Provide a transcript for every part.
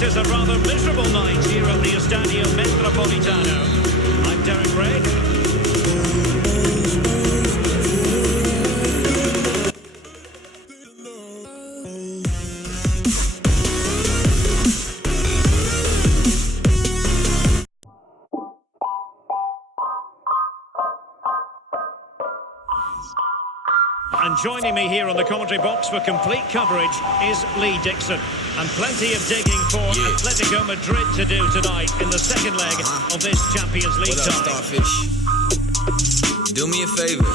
It is a rather miserable night here at the Estadio Metropolitano. I'm Derek Ray. And joining me here on the commentary box for complete coverage is Lee Dixon. And plenty of digging for Atletico Madrid to do tonight in the second leg of this Champions League tie. What up, Starfish? Do me a favor.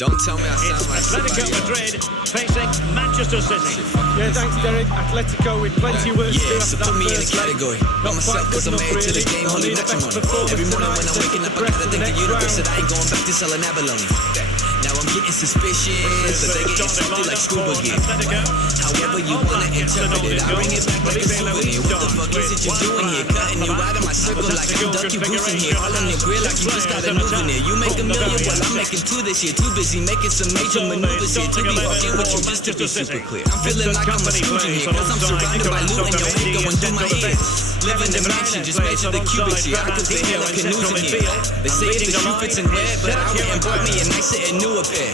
Don't tell me I sound like Atletico Madrid facing Manchester City. Yeah, thanks, Derek. Atletico with plenty of work to do after so put me in a category. By myself, cause I'm married to the game, holy matrimony. Every morning when I'm waking up, I gotta thank the universe that I ain't going back to selling abalone. Now I'm getting suspicious, but they getting salty like scuba gear. However you wanna interpret it, I bring it back like a souvenir. What the fuck is it you doing here? Cutting you out of my circle like I'm Ducky Goose in here. All on your grill like you just got a move in here. You make $1 million, well I'm making 2 this year. Too busy making some major maneuvers here to be fucking with you just to be super clear. I'm feeling like I'm a stooge in here, cause I'm surrounded by loot and your head going through my ears. Living in mansion, just measure the cubics here. I could be hella canoes in here. They say if the shoe fits in red, but I went and bought me a nicer and newer pair.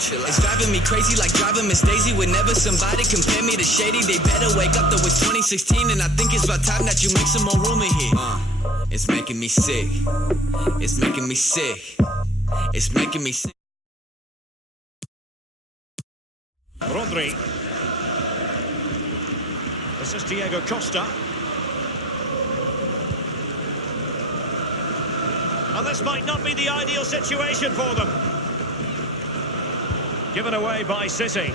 It's driving me crazy like driving Miss Daisy. Whenever somebody compare me to Shady, they better wake up though it's 2016. And I think it's about time that you make some more room in here. It's making me sick. It's making me sick. It's making me sick. Rodri. This is Diego Costa. And this might not be the ideal situation for them. Given away by City.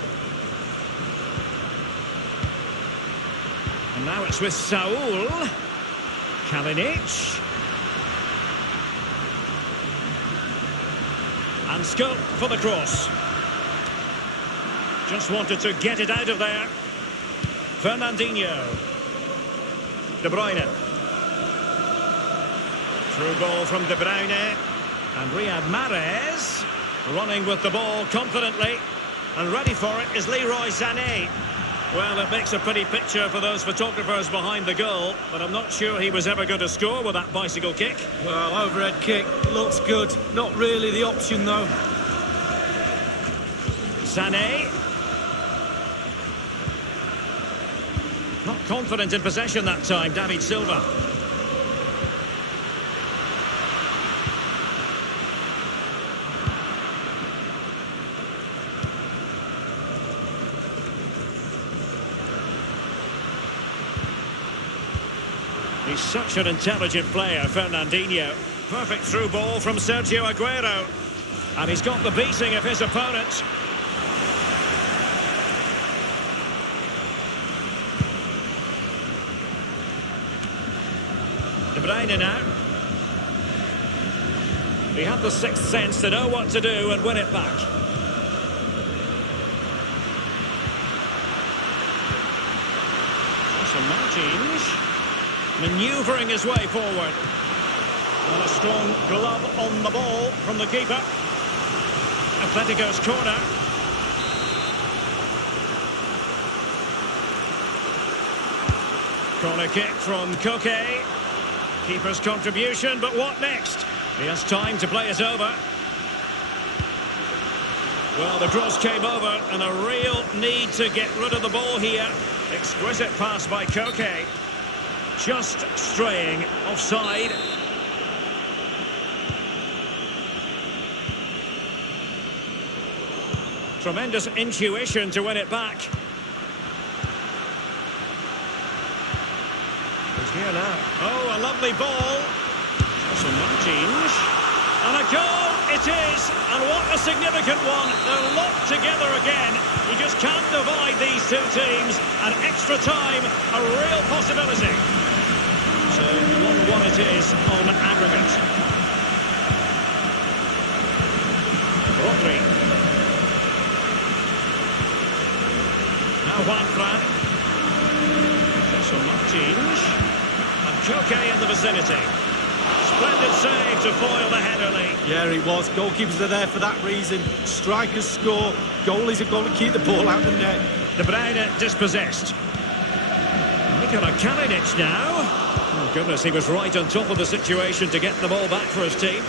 And now it's with Saul. Kalinic. And scope for the cross. Just wanted to get it out of there. Fernandinho. De Bruyne. Through ball from De Bruyne. And Riyad Mahrez. Running with the ball confidently. And ready for it is Leroy Sané. Well, it makes a pretty picture for those photographers behind the goal, but I'm not sure he was ever going to score with that bicycle kick. Well, overhead kick looks good. Not really the option, though. Sané. Not confident in possession that time, David Silva. He's such an intelligent player, Fernandinho. Perfect through ball from Sergio Aguero. And he's got the beating of his opponent. De Bruyne now. He had the sixth sense to know what to do and win it back. Martins. Manoeuvring his way forward. And a strong glove on the ball from the keeper. Atletico's corner. Corner kick from Koke. Keeper's contribution, but what next? He has time to play it over. Well, the cross came over and a real need to get rid of the ball here. Exquisite pass by Koke. Just straying offside. Tremendous intuition to win it back. He's here now. Oh, a lovely ball. Martins. And a goal it is. And what a significant one. They're locked together again. You just can't divide these two teams. And extra time, a real possibility. So 1-1 it is on aggregate. Rodri. Now Juanfran. Martins. And Koke in the vicinity. Splendid save to foil the header, Lee. Yeah, it was. Goalkeepers are there for that reason. Strikers score. Goalies have got to keep the ball out of the net. De Bruyne dispossessed. Nikola Kalinic now. Oh goodness, he was right on top of the situation to get the ball back for his team.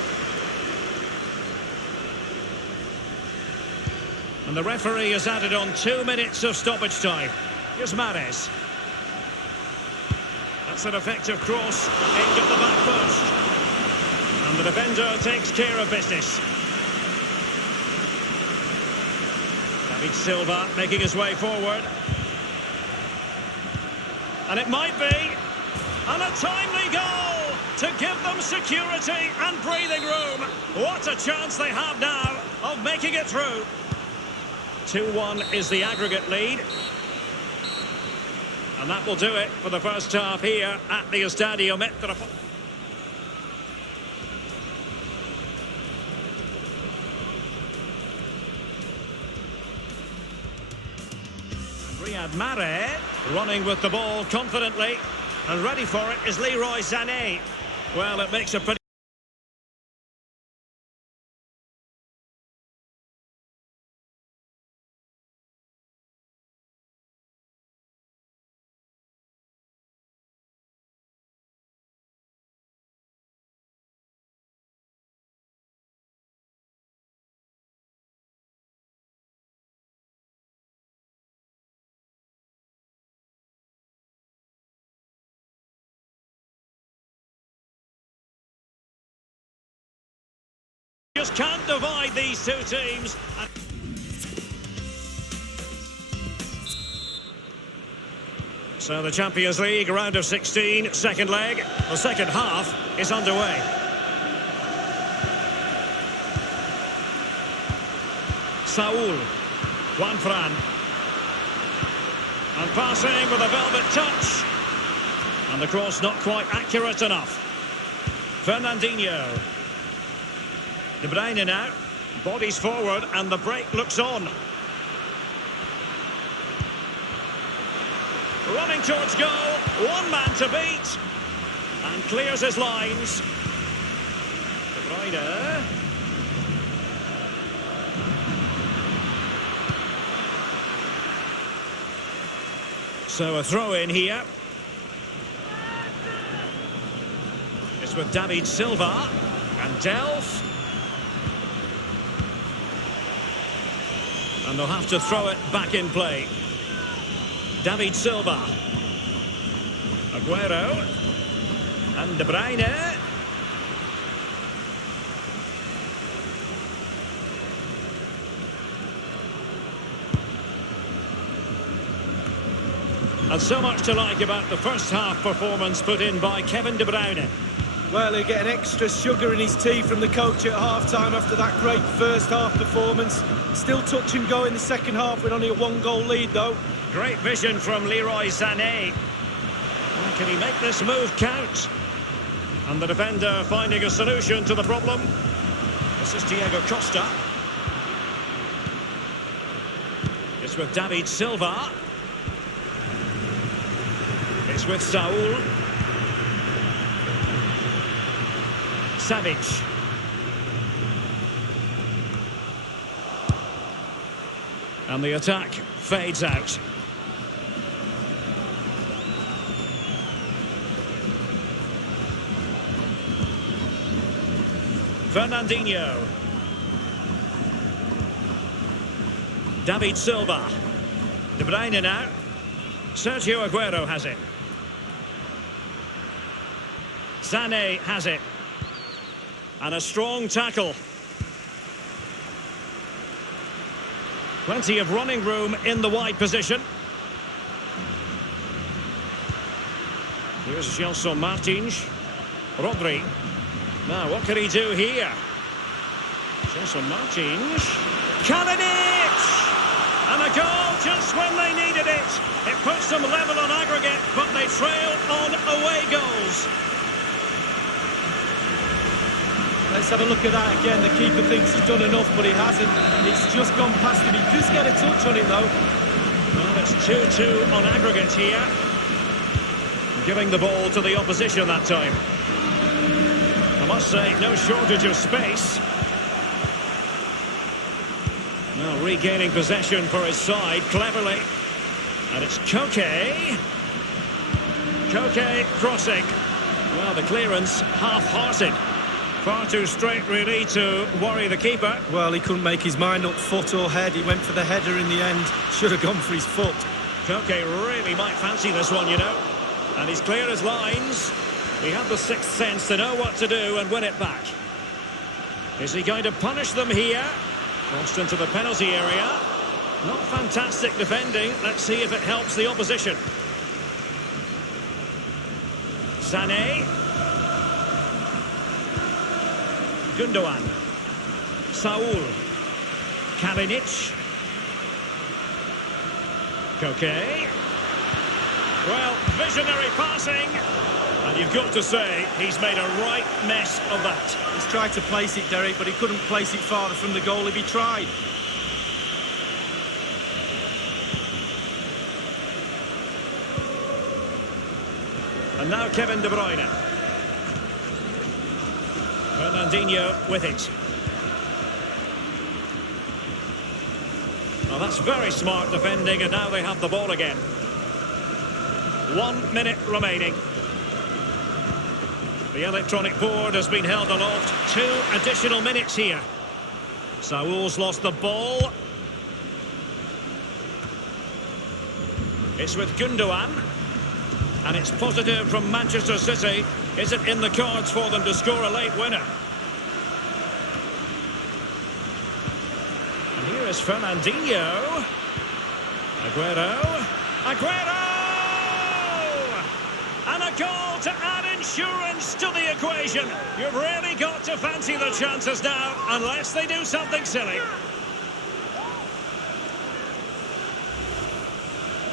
And the referee has added on 2 minutes of stoppage time. Here's Mahrez. That's an effective cross aimed at the back post. And the defender takes care of business. David Silva making his way forward. And it might be. And a timely goal to give them security and breathing room. What a chance they have now of making it through. 2-1 is the aggregate lead. And that will do it for the first half here at the Estadio Metropolitano. Riyad Mahrez running with the ball confidently. And ready for it is Leroy Sané. Well, it makes a pretty... Just can't divide these two teams. So the Champions League round of 16, second leg. The second half is underway. Saul, Juan Fran. And passing with a velvet touch. And the cross not quite accurate enough. Fernandinho. De Bruyne now, bodies forward and the break looks on. Running towards goal, one man to beat. And clears his lines. De Bruyne. So a throw in here. It's with David Silva and Delph. And they'll have to throw it back in play. David Silva. Aguero. And De Bruyne. And so much to like about the first half performance put in by Kevin De Bruyne. Well, he'll get an extra sugar in his tea from the coach at half-time after that great first half performance. Still touch and go in the second half with only a 1-goal lead, though. Great vision from Leroy Sané. Can he make this move count? And the defender finding a solution to the problem. This is Diego Costa. It's with David Silva. It's with Saul. Savic. And the attack fades out. Fernandinho. David Silva. De Bruyne now. Sergio Aguero has it. Sané has it. And a strong tackle. Plenty of running room in the wide position. Here's Gelson Martins. Rodri. Now, what can he do here? Gelson Martins. Kalinic! And a goal just when they needed it. It puts them level on aggregate, but they trail on away goals. Let's have a look at that again. The keeper thinks he's done enough, but he hasn't. It's just gone past him. He does get a touch on it, though. Well, it's 2-2 on aggregate here. Giving the ball to the opposition that time. I must say, no shortage of space. Now regaining possession for his side cleverly. And it's Koke. Koke crossing. Well, the clearance half-hearted. Far too straight, really, to worry the keeper. Well, he couldn't make his mind up, foot or head. He went for the header in the end. Should have gone for his foot. Koke really might fancy this one, you know. And he's clear as lines. He had the sixth sense to know what to do and win it back. Is he going to punish them here? Crossed into the penalty area. Not fantastic defending. Let's see if it helps the opposition. Sané. Gundogan. Saul. Kalinic. Koke. Well, visionary passing. And you've got to say, he's made a right mess of that. He's tried to place it, Derek, but he couldn't place it farther from the goal if he tried. And now Kevin De Bruyne. Fernandinho with it. Well, that's very smart defending, and now they have the ball again. 1 minute remaining. The electronic board has been held aloft. 2 additional minutes here. Saul's lost the ball. It's with Gundogan. And it's positive from Manchester City. Is it in the cards for them to score a late winner? And here is Fernandinho. Aguero! And a goal to add insurance to the equation. You've really got to fancy the chances now, unless they do something silly.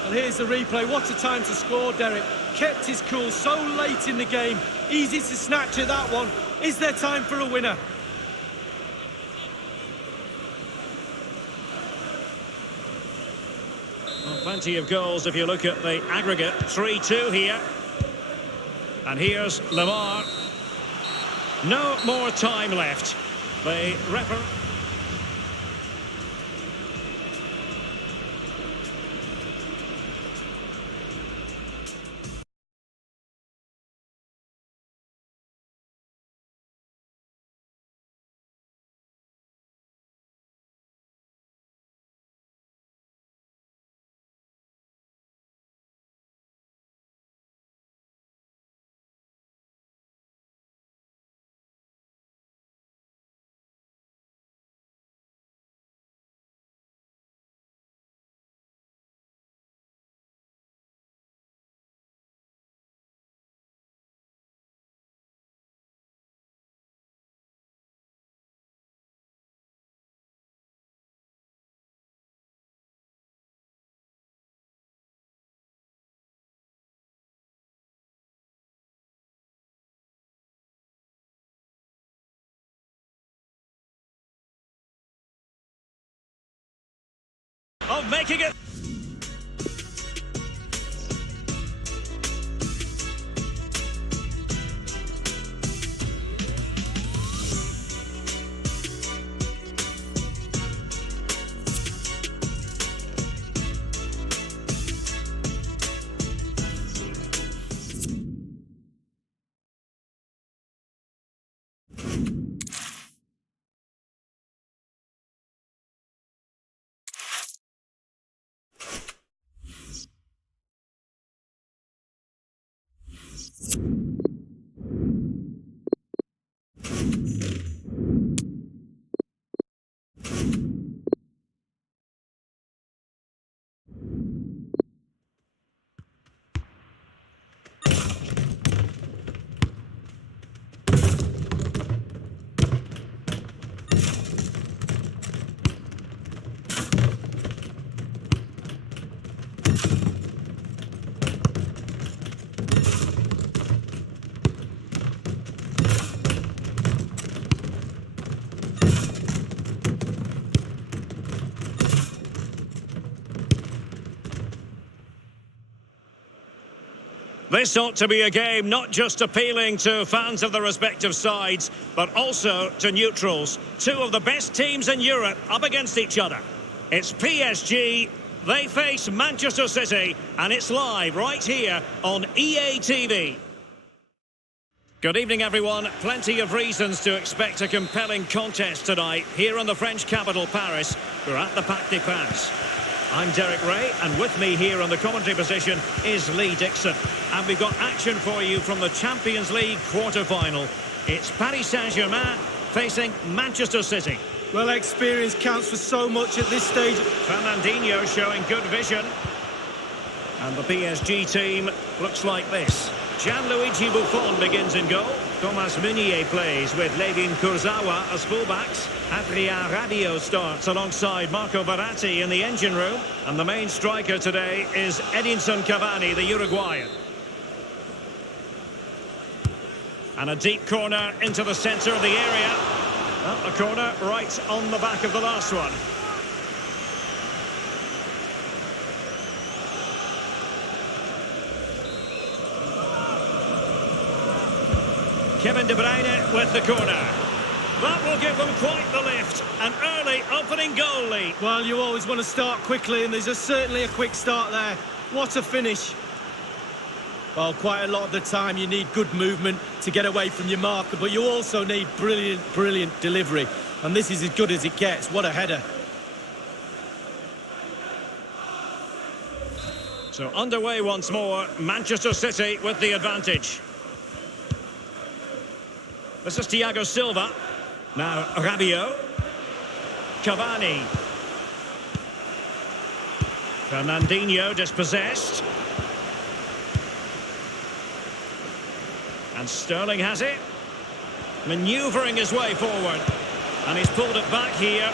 And here's the replay. What a time to score, Derek. Kept his cool so late in the game. Easy to snatch at that one. Is there time for a winner? Well, plenty of goals if you look at the aggregate. 3-2 here. And here's Lamar. No more time left. The referee... of making it. This ought to be a game not just appealing to fans of the respective sides, but also to neutrals. Two of the best teams in Europe up against each other. It's PSG they face Manchester City, and it's live right here on EA TV. Good evening, everyone. Plenty of reasons to expect a compelling contest tonight here in the French capital, Paris. We're at the Parc des Princes. I'm Derek Ray, and with me here on the commentary position is Lee Dixon. And we've got action for you from the Champions League quarter-final. It's Paris Saint-Germain facing Manchester City. Well, experience counts for so much at this stage. Fernandinho showing good vision. And the PSG team looks like this. Gianluigi Buffon begins in goal. Thomas Meunier plays with Ledin Kurzawa as fullbacks. Adrien Rabiot starts alongside Marco Verratti in the engine room. And the main striker today is Edinson Cavani, the Uruguayan. And a deep corner into the centre of the area. Well, a corner right on the back of the last one. Kevin De Bruyne with the corner. That will give them quite the lift. An early opening goal lead. Well, you always want to start quickly, and there's certainly a quick start there. What a finish. Well, quite a lot of the time you need good movement to get away from your marker, but you also need brilliant delivery. And this is as good as it gets. What a header. So underway once more. Manchester City with the advantage. This is Thiago Silva. Now Rabiot. Cavani. Fernandinho dispossessed. And Sterling has it. Manoeuvring his way forward. And he's pulled it back here.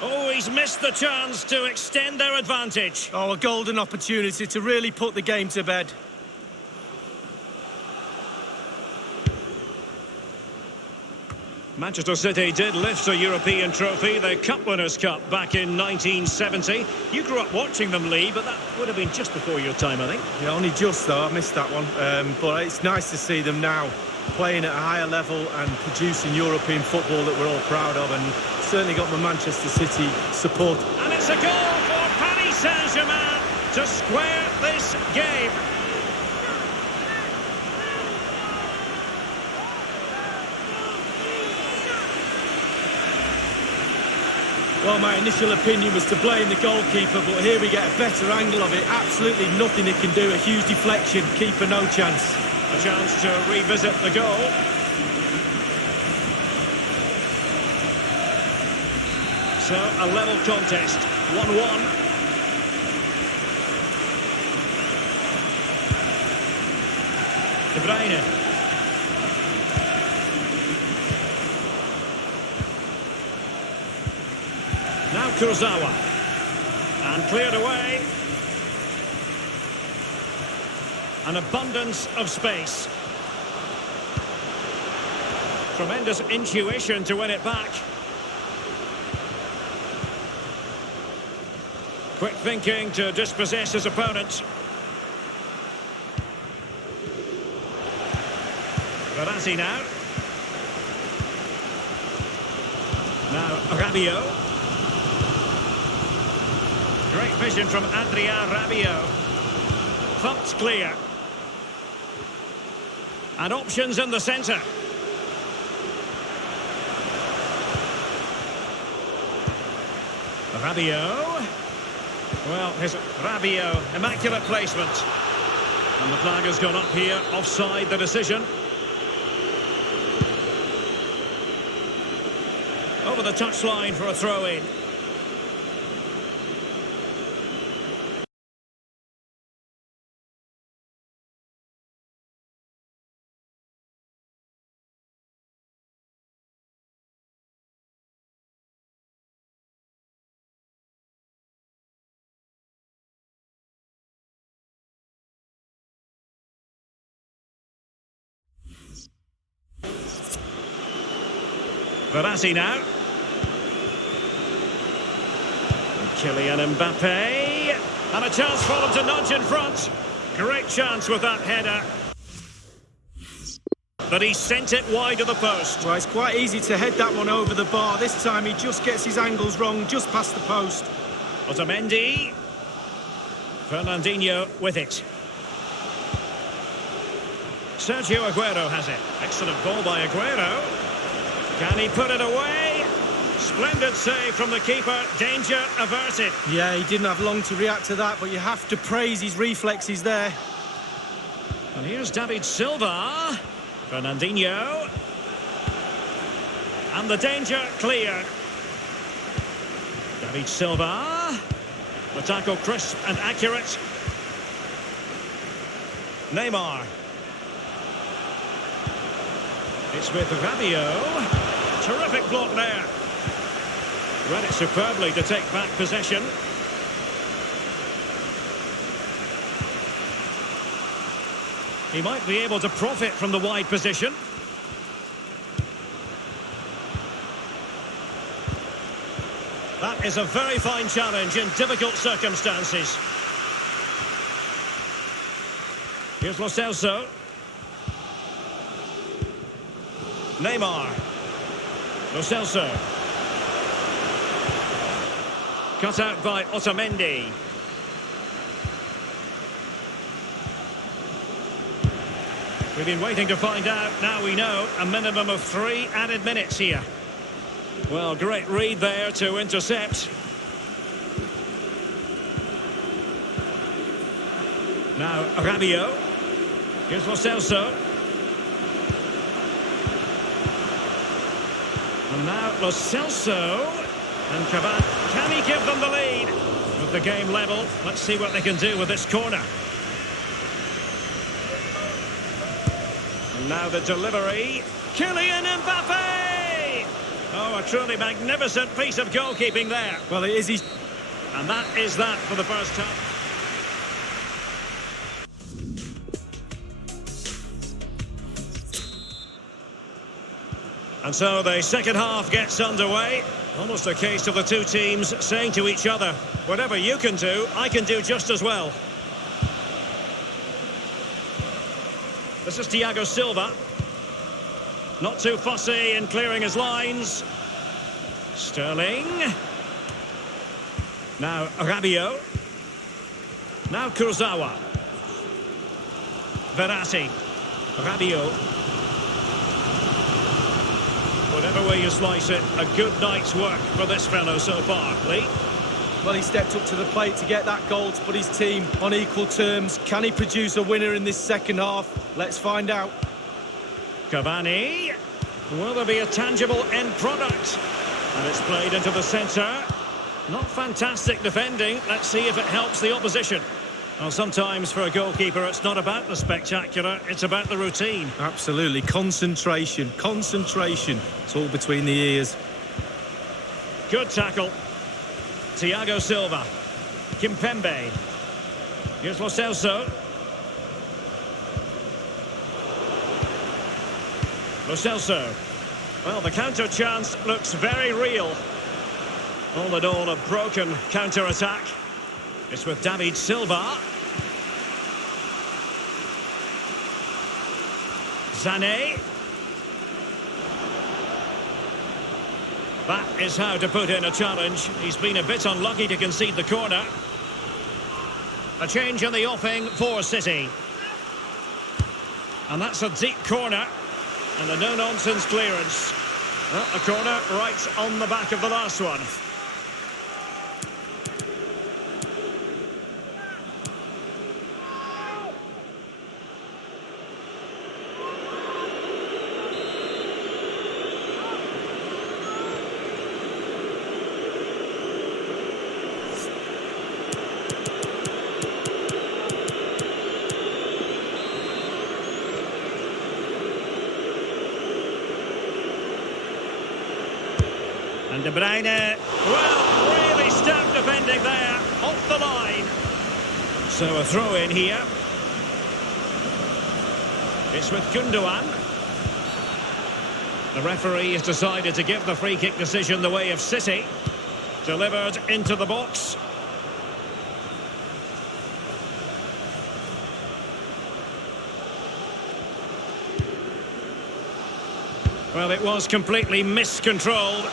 Oh, he's missed the chance to extend their advantage. Oh, a golden opportunity to really put the game to bed. Manchester City did lift a European trophy, the Cup Winners' Cup, back in 1970. You grew up watching them, Lee, but that would have been just before your time, I think. Yeah, only just, though. I missed that one. But it's nice to see them now playing at a higher level and producing European football that we're all proud of, and certainly got the Manchester City support. And it's a goal for Paris Saint-Germain to square this game. Well, my initial opinion was to blame the goalkeeper, but here we get a better angle of it. Absolutely nothing he can do. A huge deflection. Keeper, no chance. A chance to revisit the goal. So, a level contest. 1-1. De Bruyne. Now Kurzawa. And cleared away. An abundance of space. Tremendous intuition to win it back. Quick thinking to dispossess his opponent. Verratti now. Now Rabiot. Great vision from Adrien Rabiot. Thumped clear. And options in the centre. Rabiot. Well, here's Rabiot. Immaculate placement. And the flag has gone up here. Offside the decision. Over the touchline for a throw-in. Verratti now. And Kylian Mbappe. And a chance for them to nudge in front. Great chance with that header. But he sent it wide of the post. Well, it's quite easy to head that one over the bar. This time he just gets his angles wrong, just past the post. Otamendi. Fernandinho with it. Sergio Aguero has it. Excellent ball by Aguero. Can he put it away? Splendid save from the keeper. Danger averted. Yeah, he didn't have long to react to that, but you have to praise his reflexes there. And here's David Silva. Fernandinho. And the danger clear. David Silva. The tackle crisp and accurate. Neymar. It's with Rabiot. Terrific block there. Read it superbly to take back possession. He might be able to profit from the wide position. That is a very fine challenge in difficult circumstances. Here's Lo Celso. Neymar. Lo Celso. Cut out by Otamendi. We've been waiting to find out. Now we know a minimum of 3 added minutes here. Well, great read there to intercept. Now Rabiot. Here's Lo Celso. And now Lo Celso. And Cavani. Can he give them the lead? With the game level, let's see what they can do with this corner. And now the delivery. Kylian Mbappe! Oh, a truly magnificent piece of goalkeeping there. Well, it is his... And that is that for the first time. And so the second half gets underway. Almost a case of the two teams saying to each other, whatever you can do, I can do just as well. This is Thiago Silva. Not too fussy in clearing his lines. Sterling. Now Rabiot. Now Kurzawa. Verratti. Rabiot. Whatever way you slice it, a good night's work for this fellow so far. Lee? Well, he stepped up to the plate to get that goal to put his team on equal terms. Can he produce a winner in this second half? Let's find out. Cavani. Will there be a tangible end product? And it's played into the centre. Not fantastic defending. Let's see if it helps the opposition. Well, sometimes for a goalkeeper, it's not about the spectacular, it's about the routine. Absolutely. Concentration. Concentration. It's all between the ears. Good tackle. Thiago Silva. Kimpembe. Here's Lo Celso. Lo Celso. Well, the counter chance looks very real. All in all, a broken counter-attack. It's with David Silva. Sané. That is how to put in a challenge. He's been a bit unlucky to concede the corner. A change in the offing for City. And that's a deep corner. And a no-nonsense clearance. Well, a corner right on the back of the last one. And De Bruyne, well, really stout defending there, off the line. So a throw in here. It's with Gundogan. The referee has decided to give the free kick decision the way of City. Delivered into the box. Well, it was completely miscontrolled.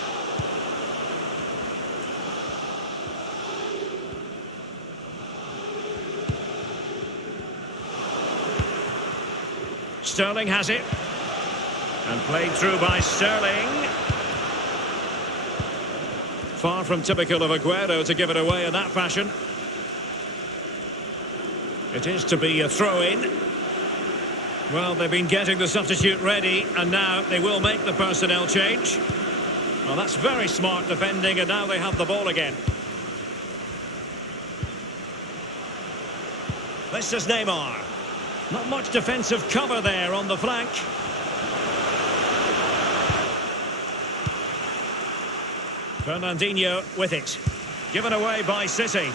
Sterling has it. And played through by Sterling. Far from typical of Aguero to give it away in that fashion. It is to be a throw-in. Well, they've been getting the substitute ready, and now they will make the personnel change. Well, that's very smart defending, and now they have the ball again. This is Neymar. Not much defensive cover there on the flank. Fernandinho with it. Given away by City.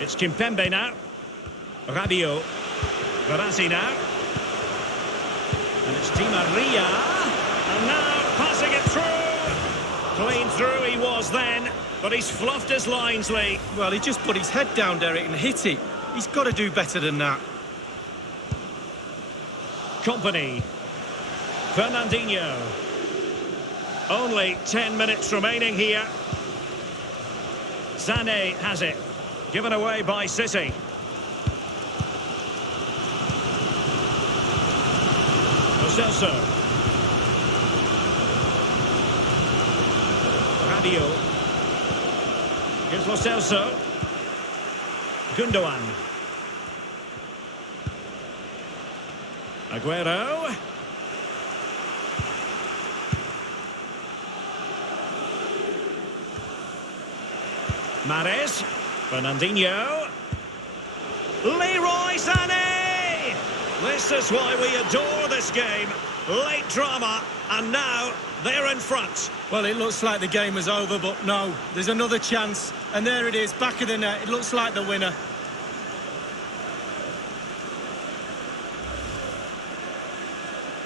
It's Kimpembe now. Rabiot. Verratti now. And it's Di Maria. And now passing it through. Clean through he was then, but he's fluffed his lines, Lee. Well, he just put his head down, Derek, and hit it. He's got to do better than that. Company. Fernandinho. Only 10 minutes remaining here. Sané has it. Given away by City. Lo Celso. Rabiot. Here's Lo Celso. Gundogan. Aguero. Mahrez. Fernandinho. Leroy Sané! This is why we adore this game. Late drama, and now they're in front. Well, it looks like the game was over, but no. There's another chance, and there it is, back of the net. It looks like the winner.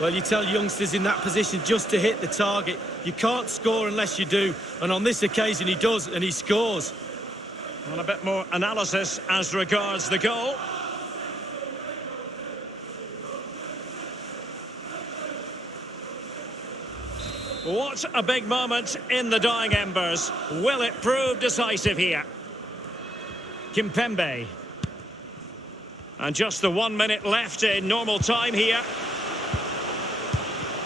Well, you tell youngsters in that position just to hit the target. You can't score unless you do, and on this occasion he does, and he scores. Well, a bit more analysis as regards the goal. What a big moment in the dying embers. Will it prove decisive here? Kimpembe. And just the 1 minute left in normal time here.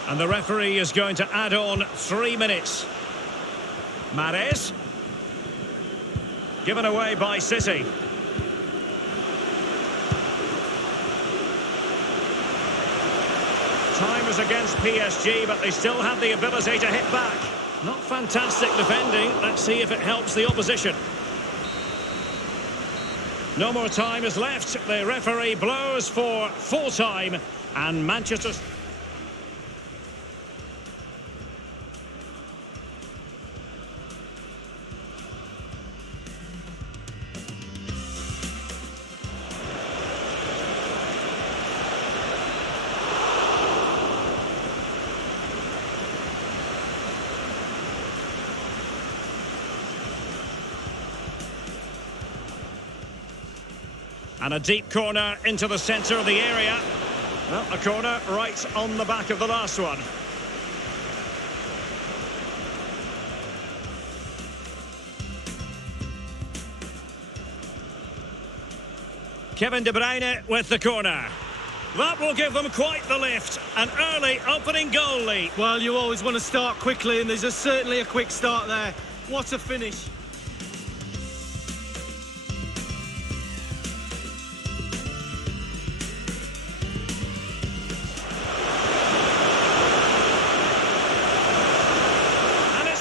And the referee is going to add on 3 minutes. Mahrez. Given away by City. Time is against PSG, but they still have the ability to hit back. Not fantastic defending. Let's see if it helps the opposition. No more time is left. The referee blows for full time, and Manchester... And a deep corner into the centre of the area. Well, a corner right on the back of the last one. Kevin De Bruyne with the corner. That will give them quite the lift. An early opening goal lead. Well, you always want to start quickly, and there's certainly a quick start there. What a finish.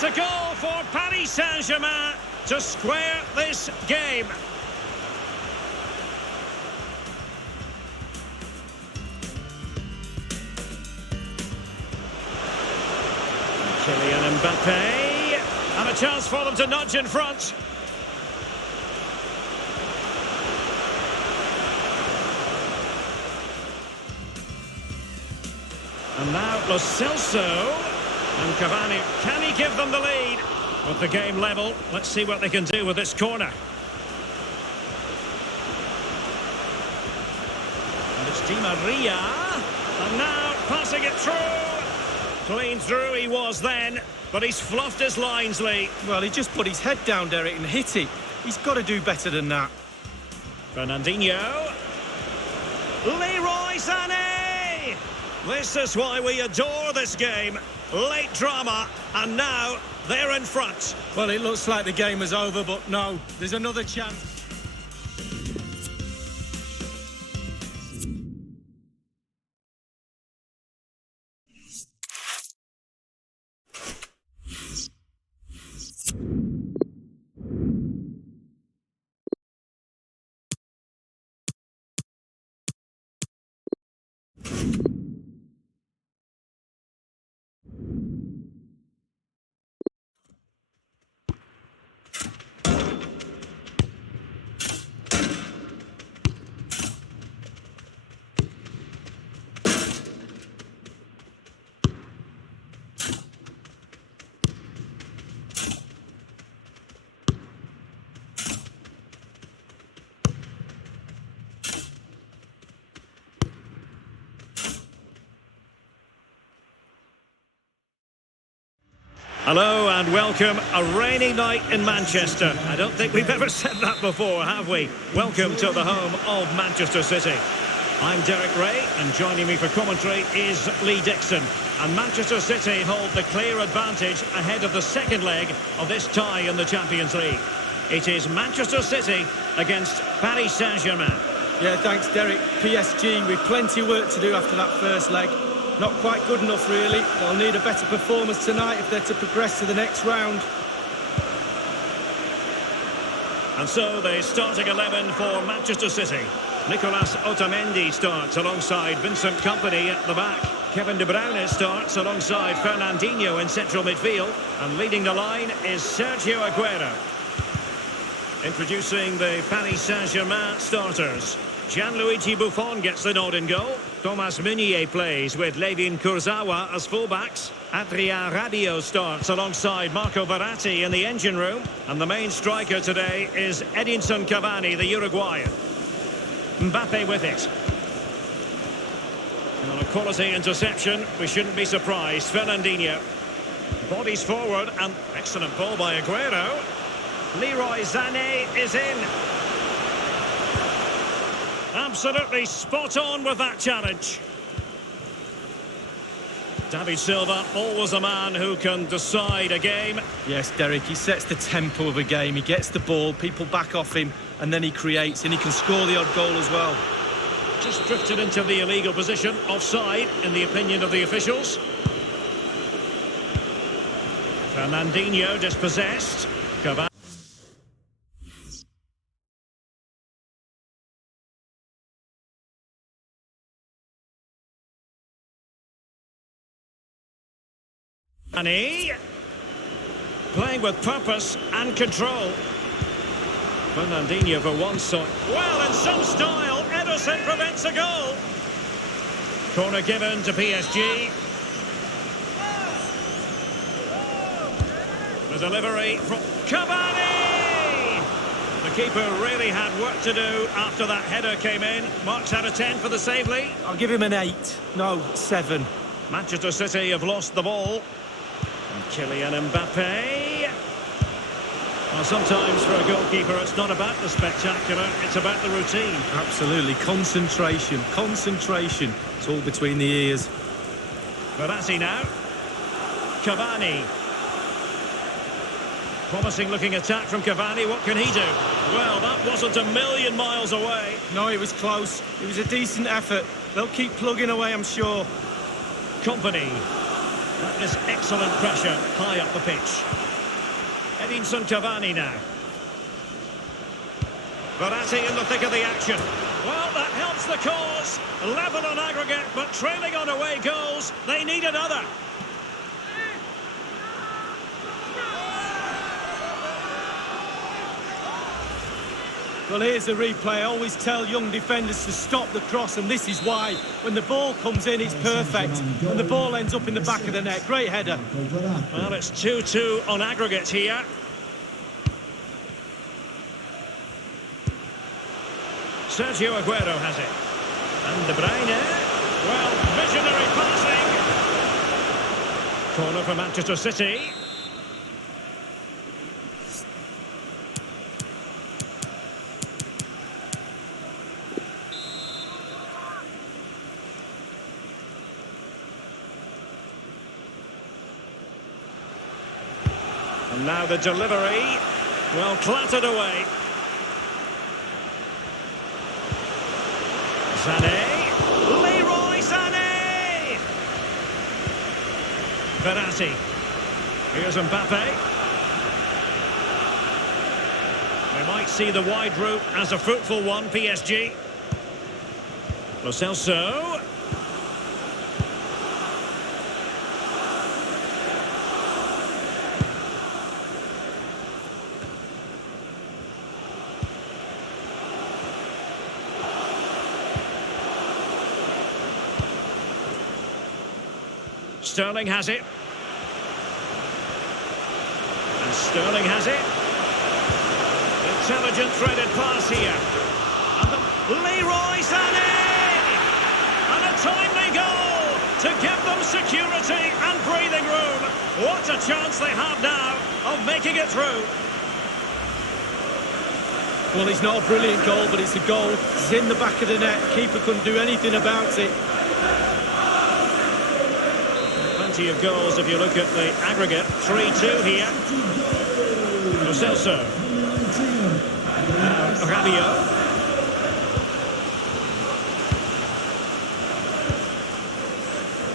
A goal for Paris Saint-Germain to square this game. Kylian Mbappe, and a chance for them to nudge in front. And now Lo Celso. And Cavani, can he give them the lead? With the game level, let's see what they can do with this corner. And it's Di Maria. And now passing it through. Clean through he was then, but he's fluffed his lines, Lee. Well, he just put his head down, Derek, and hit it. He's got to do better than that. Fernandinho. Leroy Sané! This is why we adore this game. Late drama, and now they're in front. Well, it looks like the game is over, but no, there's another chance. Hello and welcome. A rainy night in Manchester. I don't think we've ever said that before, have we? Welcome to the home of Manchester City. I'm Derek Ray, and joining me for commentary is Lee Dixon. And Manchester City hold the clear advantage ahead of the second leg of this tie in the Champions League. It is Manchester City against Paris Saint-Germain. Yeah, thanks, Derek. PSG with plenty of work to do after that first leg. Not quite good enough, really. They'll need a better performance tonight if they're to progress to the next round. And so the starting 11 for Manchester City. Nicolas Otamendi starts alongside Vincent Kompany at the back. Kevin De Bruyne starts alongside Fernandinho in central midfield. And leading the line is Sergio Aguero. Introducing the Paris Saint-Germain starters. Gianluigi Buffon gets the nod in goal. Thomas Meunier plays with Layvin Kurzawa as fullbacks. Adrien Rabiot starts alongside Marco Verratti in the engine room. And the main striker today is Edinson Cavani, the Uruguayan. Mbappe with it. And on a quality interception, we shouldn't be surprised. Fernandinho. Bodies forward and excellent ball by Aguero. Leroy Sané is in. Absolutely spot on with that challenge. David Silva, always a man who can decide a game. Yes, Derek, he sets the tempo of a game. He gets the ball, people back off him, and then he creates, and he can score the odd goal as well. Just drifted into the illegal position, offside, in the opinion of the officials. Fernandinho dispossessed. Cavani. Playing with purpose and control. Fernandinho for one side. Well, in some style, Ederson prevents a goal. Corner given to PSG. The delivery from Cavani! The keeper really had work to do after that header came in. Marks out of 10 for the save, Lee. I'll give him an 8. No, 7. Manchester City have lost the ball. And Kylian Mbappe. Well, sometimes for a goalkeeper, it's not about the spectacular, it's about the routine. Absolutely. Concentration. Concentration. It's all between the ears. Verratti now. Cavani. Promising looking attack from Cavani. What can he do? Well, that wasn't a million miles away. No, it was close. It was a decent effort. They'll keep plugging away, I'm sure. Kompany. That is excellent pressure high up the pitch. Edinson Cavani now. Verratti in the thick of the action. Well, that helps the cause. Level on aggregate, but trailing on away goals. They need another. Well, here's a replay. I always tell young defenders to stop the cross, and this is why. When the ball comes in, it's perfect, and the ball ends up in the back of the net. Great header. Well, it's 2-2 on aggregate here. Sergio Aguero has it. And De Bruyne. Well, visionary passing. Corner for Manchester City. Now the delivery, well, clattered away. Sané, Leroy Sané! Verratti. Here's Mbappe. We might see the wide route as a fruitful one, PSG. Lo Celso. Sterling has it. And Sterling has it. Intelligent threaded pass here. And Leroy Sané! And a timely goal to give them security and breathing room. What a chance they have now of making it through. Well, it's not a brilliant goal, but it's a goal. It's in the back of the net. Keeper couldn't do anything about it. Plenty of goals if you look at the aggregate. 3-2 here. Lo Celso. Rabiot.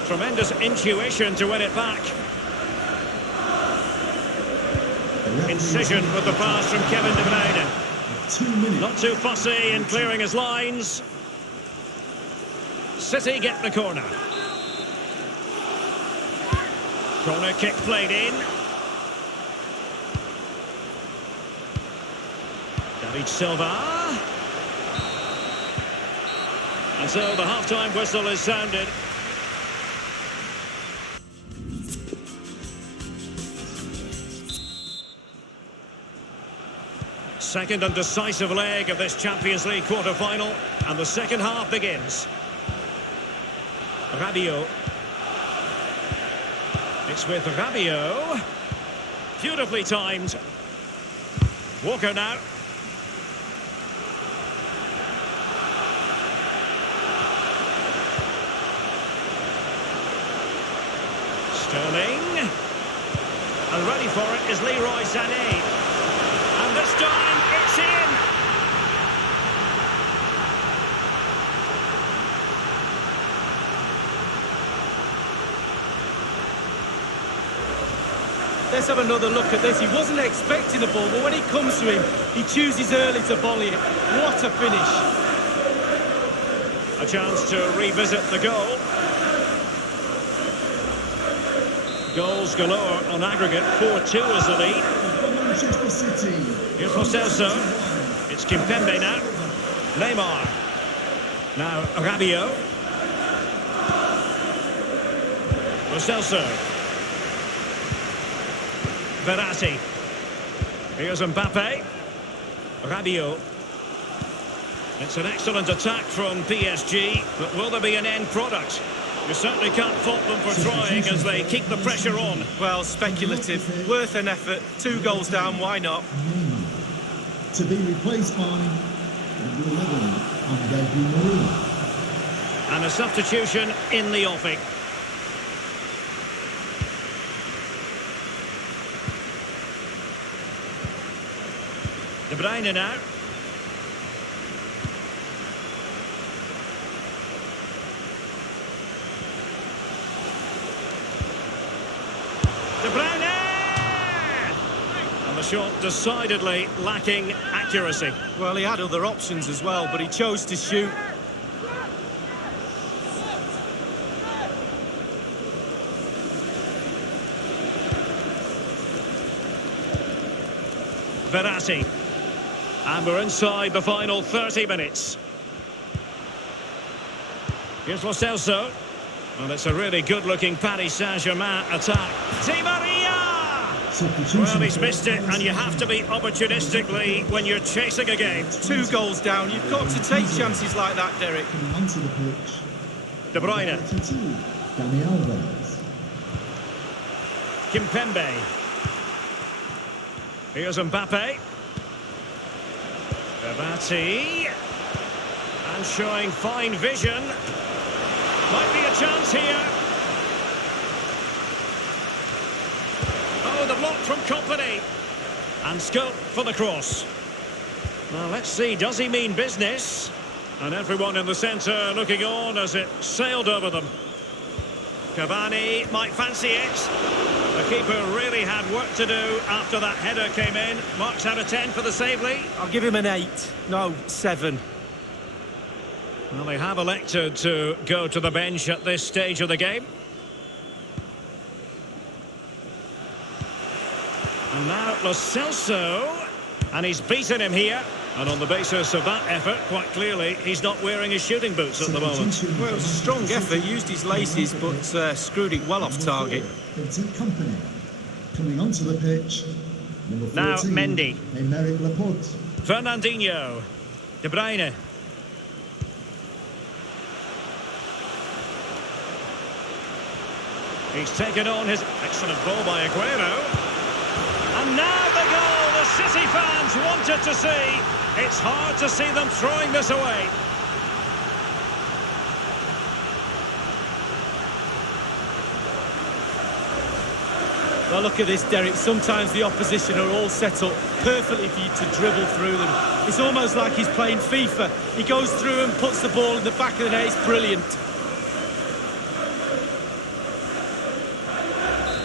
Tremendous intuition to win it back. Incision with the pass from Kevin De Bruyne. Not too fussy in clearing his lines. City get the corner. Corner kick played in. David Silva. And so the half-time whistle is sounded. Second and decisive leg of this Champions League quarter-final, and the second half begins. Rabiot. It's with Rabiot. Beautifully timed. Walker now. Sterling. And ready for it is Leroy Sané. And this time, it's in! Let's have another look at this. He wasn't expecting the ball, but when it comes to him, he chooses early to volley it. What a finish. A chance to revisit the goal. Goals galore on aggregate. 4-2 is the lead. Manchester City. Here's Lo Celso. It's Kimpembe now. Neymar. Now Rabiot. Lo Celso. Verratti. Here's Mbappe. Rabiot. It's an excellent attack from PSG, but will there be an end product? You certainly can't fault them for trying as they keep the pressure on. Well, speculative. Worth an effort. 2 goals down, why not? To be replaced by number 11, Marie. And a substitution in the offing. De Bruyne now. De Bruyne! And the shot decidedly lacking accuracy. Well, he had other options as well, but he chose to shoot. Verratti. And we're inside the final 30 minutes. Here's Lo Celso. Well, it's a really good-looking Paris Saint-Germain attack. Di Maria! Well, he's missed it, and you have to be opportunistically when you're chasing a game. 2 goals down. You've got to take chances like that, Derek. Onto the pitch. De Bruyne. 32, Dani Alves. Kimpembe. Here's Mbappe. Verratti. And showing fine vision. Might be a chance here. Oh, the blocked from company. And scope for the cross. Well, let's see, does he mean business? And everyone in the centre looking on as it sailed over them. Cavani might fancy it. The keeper really had work to do after that header came in. Marks out of 10 for the save, Lee. I'll give him an 8. No, 7. Well, they have elected to go to the bench at this stage of the game. And now Lo Celso. And he's beaten him here. And on the basis of that effort, quite clearly, he's not wearing his shooting boots at the moment. Well, it was a strong effort, used his laces, but screwed it well off target. Company. Coming onto the pitch, number 14, Now Mendy. Aymeric Laporte. Fernandinho. De Bruyne. He's taken on his excellent ball by Aguero. And now the goal the City fans wanted to see. It's hard to see them throwing this away. Well, look at this, Derek. Sometimes the opposition are all set up perfectly for you to dribble through them. It's almost like he's playing FIFA. He goes through and puts the ball in the back of the net. It's brilliant.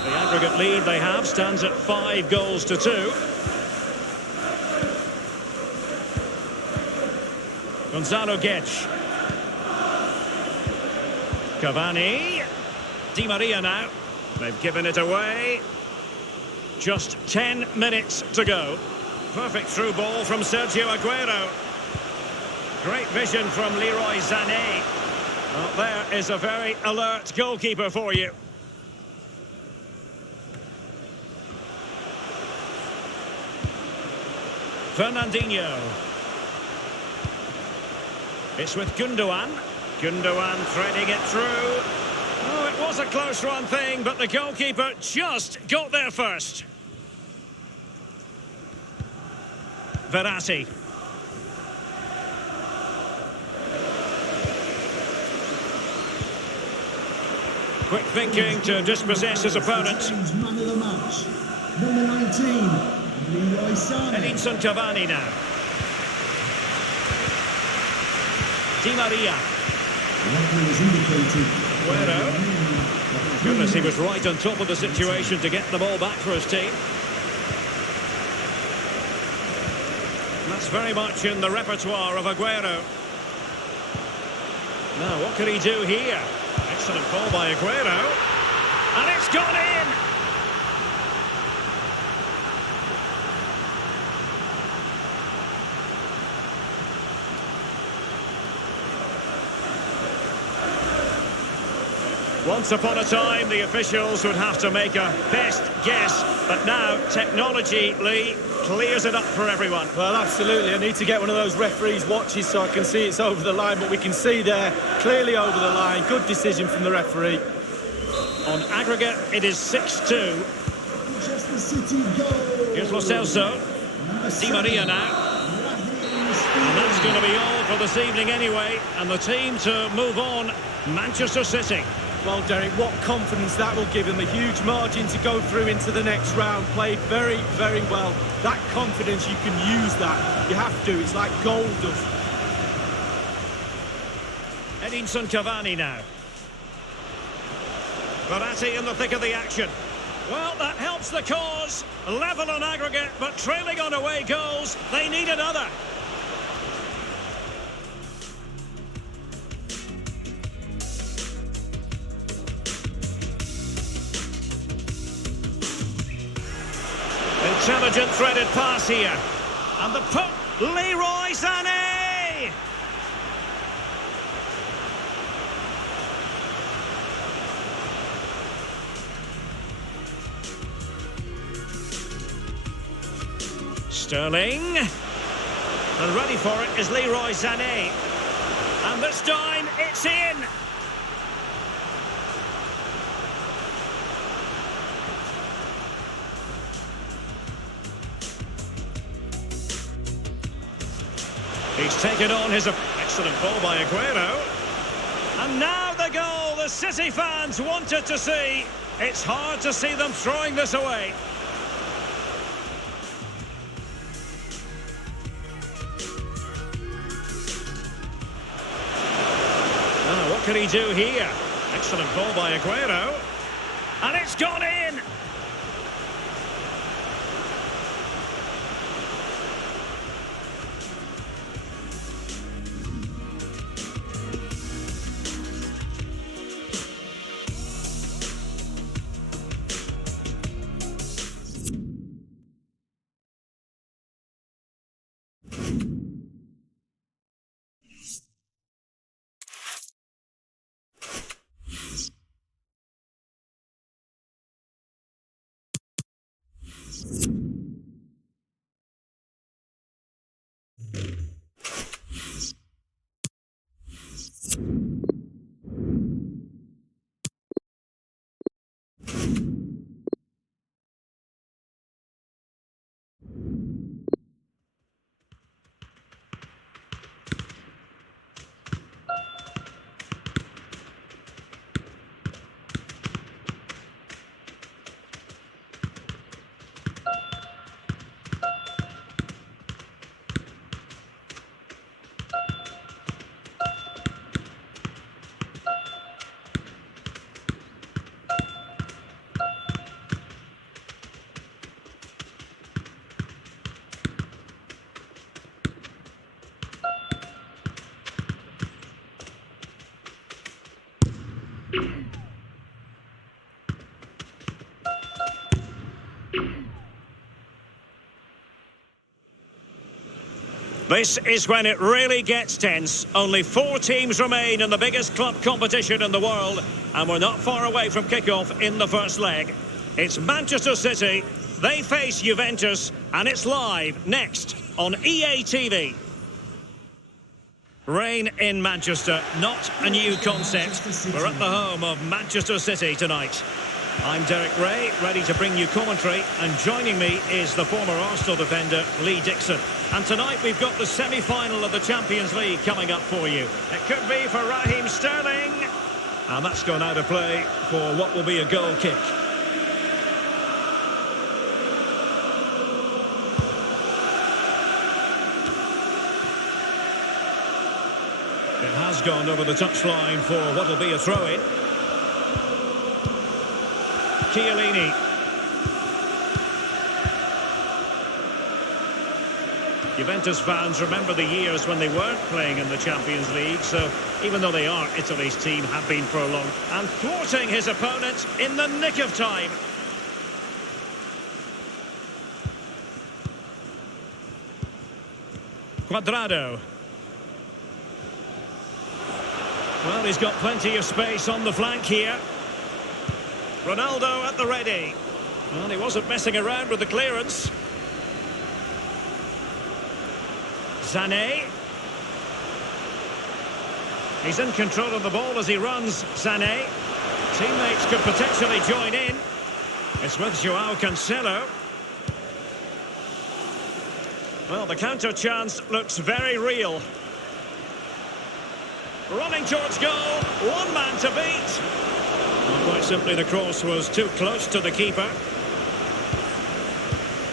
The aggregate lead they have stands at 5 goals to 2. Gonzalo Guedes. Cavani. Di Maria now. They've given it away. Just 10 minutes to go. Perfect through ball from Sergio Aguero. Great vision from Leroy Sané. Well, there is a very alert goalkeeper for you. Fernandinho. It's with Gundogan. Gundogan threading it through. Oh, it was a close run thing, but the goalkeeper just got there first. Verratti. Quick thinking to dispossess his opponent. Man of the match, number 19, Leroy Sané. Edinson Cavani now. Di Maria. Referee has indicated. Aguero. Goodness, he was right on top of the situation to get the ball back for his team. That's very much in the repertoire of Aguero. Now, what can he do here? Excellent ball by Aguero. And it's gone in! Once upon a time, the officials would have to make a best guess, but now technology, Lee, clears it up for everyone. Well, absolutely. I need to get one of those referees' watches so I can see it's over the line, but we can see there, clearly over the line. Good decision from the referee. On aggregate, it is 6-2. Manchester City goal. Here's Lo Celso. Di Maria now. And that's going to be all for this evening anyway. And the team to move on, Manchester City. Well, Derek, what confidence that will give him. A huge margin to go through into the next round. Played very, very well. That confidence, you can use that. You have to. It's like gold dust. Edinson Cavani now. Verratti in the thick of the action. Well, that helps the cause. Level on aggregate, but trailing on away goals. They need another. Intelligent threaded pass here. And the poke. Leroy Sané! Sterling. And ready for it is Leroy Sané. And this time, it's in! He's taken on his excellent ball by Aguero. And now the goal the City fans wanted to see. It's hard to see them throwing this away. what can he do here? Excellent ball by Aguero. And it's gone in! This is when it really gets tense. Only 4 teams remain in the biggest club competition in the world, and we're not far away from kickoff in the first leg. It's Manchester City, they face Juventus, and it's live next on EA TV. Rain in Manchester, not a new concept. We're at the home of Manchester City tonight. I'm Derek Ray, ready to bring you commentary, and joining me is the former Arsenal defender, Lee Dixon. And tonight we've got the semi-final of the Champions League coming up for you. It could be for Raheem Sterling. And that's gone out of play for what will be a goal kick. It has gone over the touchline for what will be a throw-in. Chiellini. Juventus fans remember the years when they weren't playing in the Champions League, so even though they are Italy's team, have been for a long and thwarting his opponent in the nick of time. Cuadrado. Well, he's got plenty of space on the flank here. Ronaldo at the ready. Well, he wasn't messing around with the clearance. Sané. He's in control of the ball as he runs, Sané. Teammates could potentially join in. It's with Joao Cancelo. Well, the counter chance looks very real. Running towards goal. One man to beat. Well, quite simply, the cross was too close to the keeper.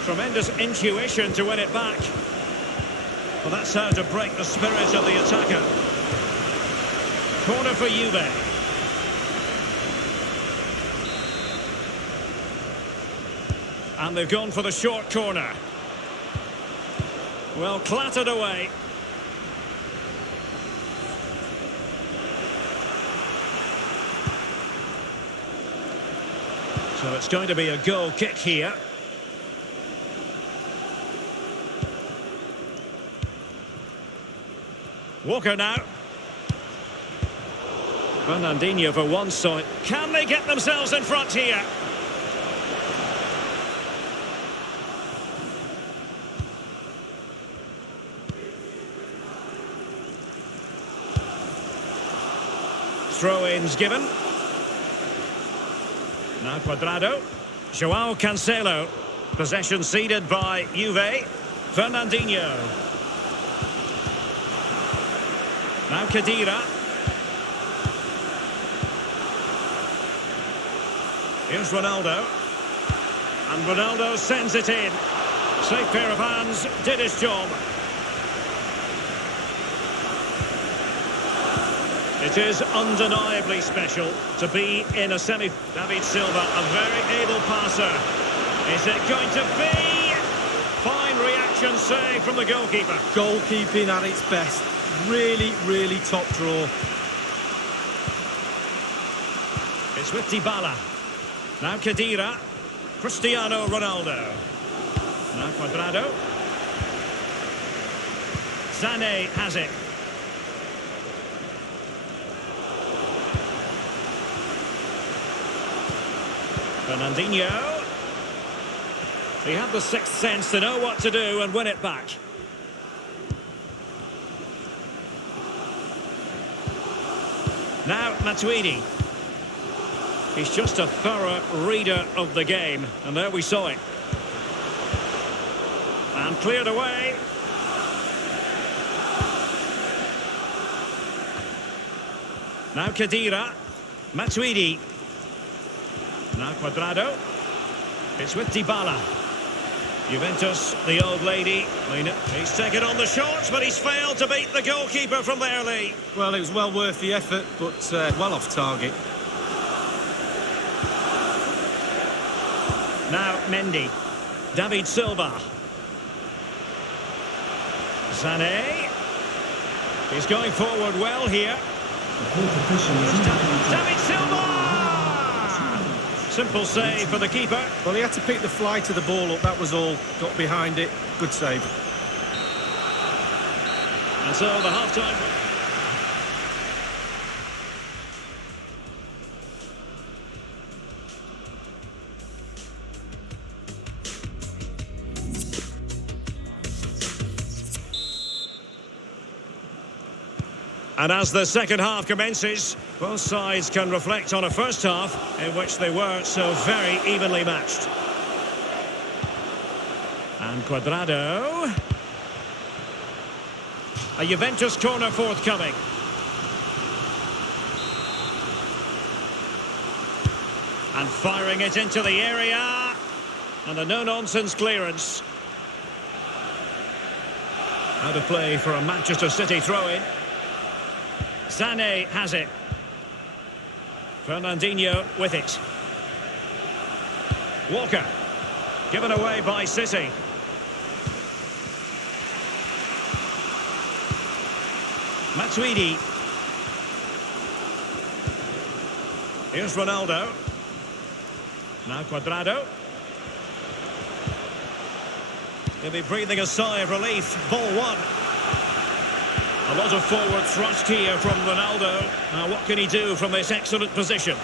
Tremendous intuition to win it back. Well, that's how to break the spirit of the attacker. Corner for Juve. And they've gone for the short corner. Well, clattered away. So it's going to be a goal kick here. Walker now. Fernandinho for one side. Can they get themselves in front here? Throw-ins given. Now Cuadrado. Joao Cancelo. Possession ceded by Juve. Fernandinho. Now Khedira. Here's Ronaldo. And Ronaldo sends it in. Safe pair of hands, did his job. It is undeniably special to be in a semi. David Silva, a very able passer. Is it going to be? Fine reaction save from the goalkeeper. Goalkeeping at its best. Really, really top draw. It's with Dybala. Now Khedira. Cristiano Ronaldo. Now Cuadrado. Sané has it. Fernandinho. He had the sixth sense to know what to do and win it back. Now Matuidi. He's just a thorough reader of the game, and there we saw it. And cleared away. Now Khedira. Matuidi. Now Cuadrado. It's with Dybala. Juventus, the old lady. He's taken on the shots, but he's failed to beat the goalkeeper from there, Lee. Well, it was well worth the effort, but well off target. Now Mendy. David Silva. Sané. He's going forward well here. David Silva! Simple save for the keeper. Well, he had to pick the flight of the ball up, that was all. Got behind it. Good save. And so the half-time... And as the second half commences, both sides can reflect on a first half in which they were so very evenly matched. And Cuadrado. A Juventus corner forthcoming. And firing it into the area. And a no-nonsense clearance. Out of play for a Manchester City throw-in. Sané has it. Fernandinho with it. Walker. Given away by City. Matuidi. Here's Ronaldo. Now Cuadrado. He'll be breathing a sigh of relief. Ball one. A lot of forward thrust here from Ronaldo. Now what can he do from this excellent position?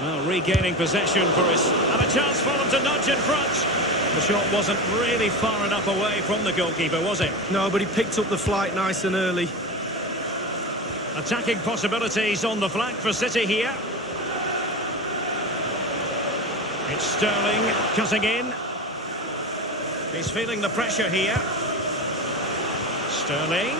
Well, regaining possession for us. And a chance for him to nudge in front. The shot wasn't really far enough away from the goalkeeper, was it? No, but he picked up the flight nice and early. Attacking possibilities on the flank for City here. It's Sterling cutting in. He's feeling the pressure here. Sterling.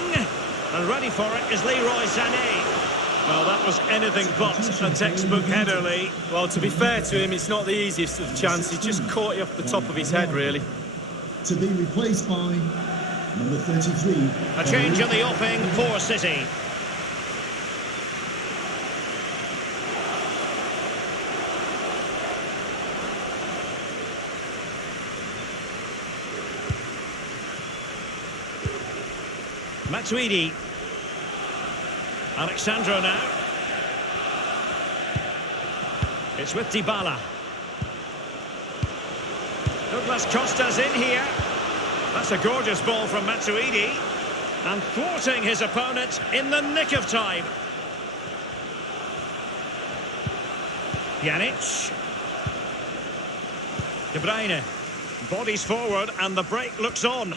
And ready for it is Leroy Sané. Well, that was anything but a textbook header, Lee. Well, to be fair to him, it's not the easiest of chances. He just caught it off the top of his head, really. To be replaced by number 33. A change in the offing for City. Matuidi. Alexandro now. It's with Dybala. Douglas Costa's in here. That's a gorgeous ball from Matuidi. And thwarting his opponent in the nick of time. Pjanic. De Bruyne. Bodies forward and the break looks on.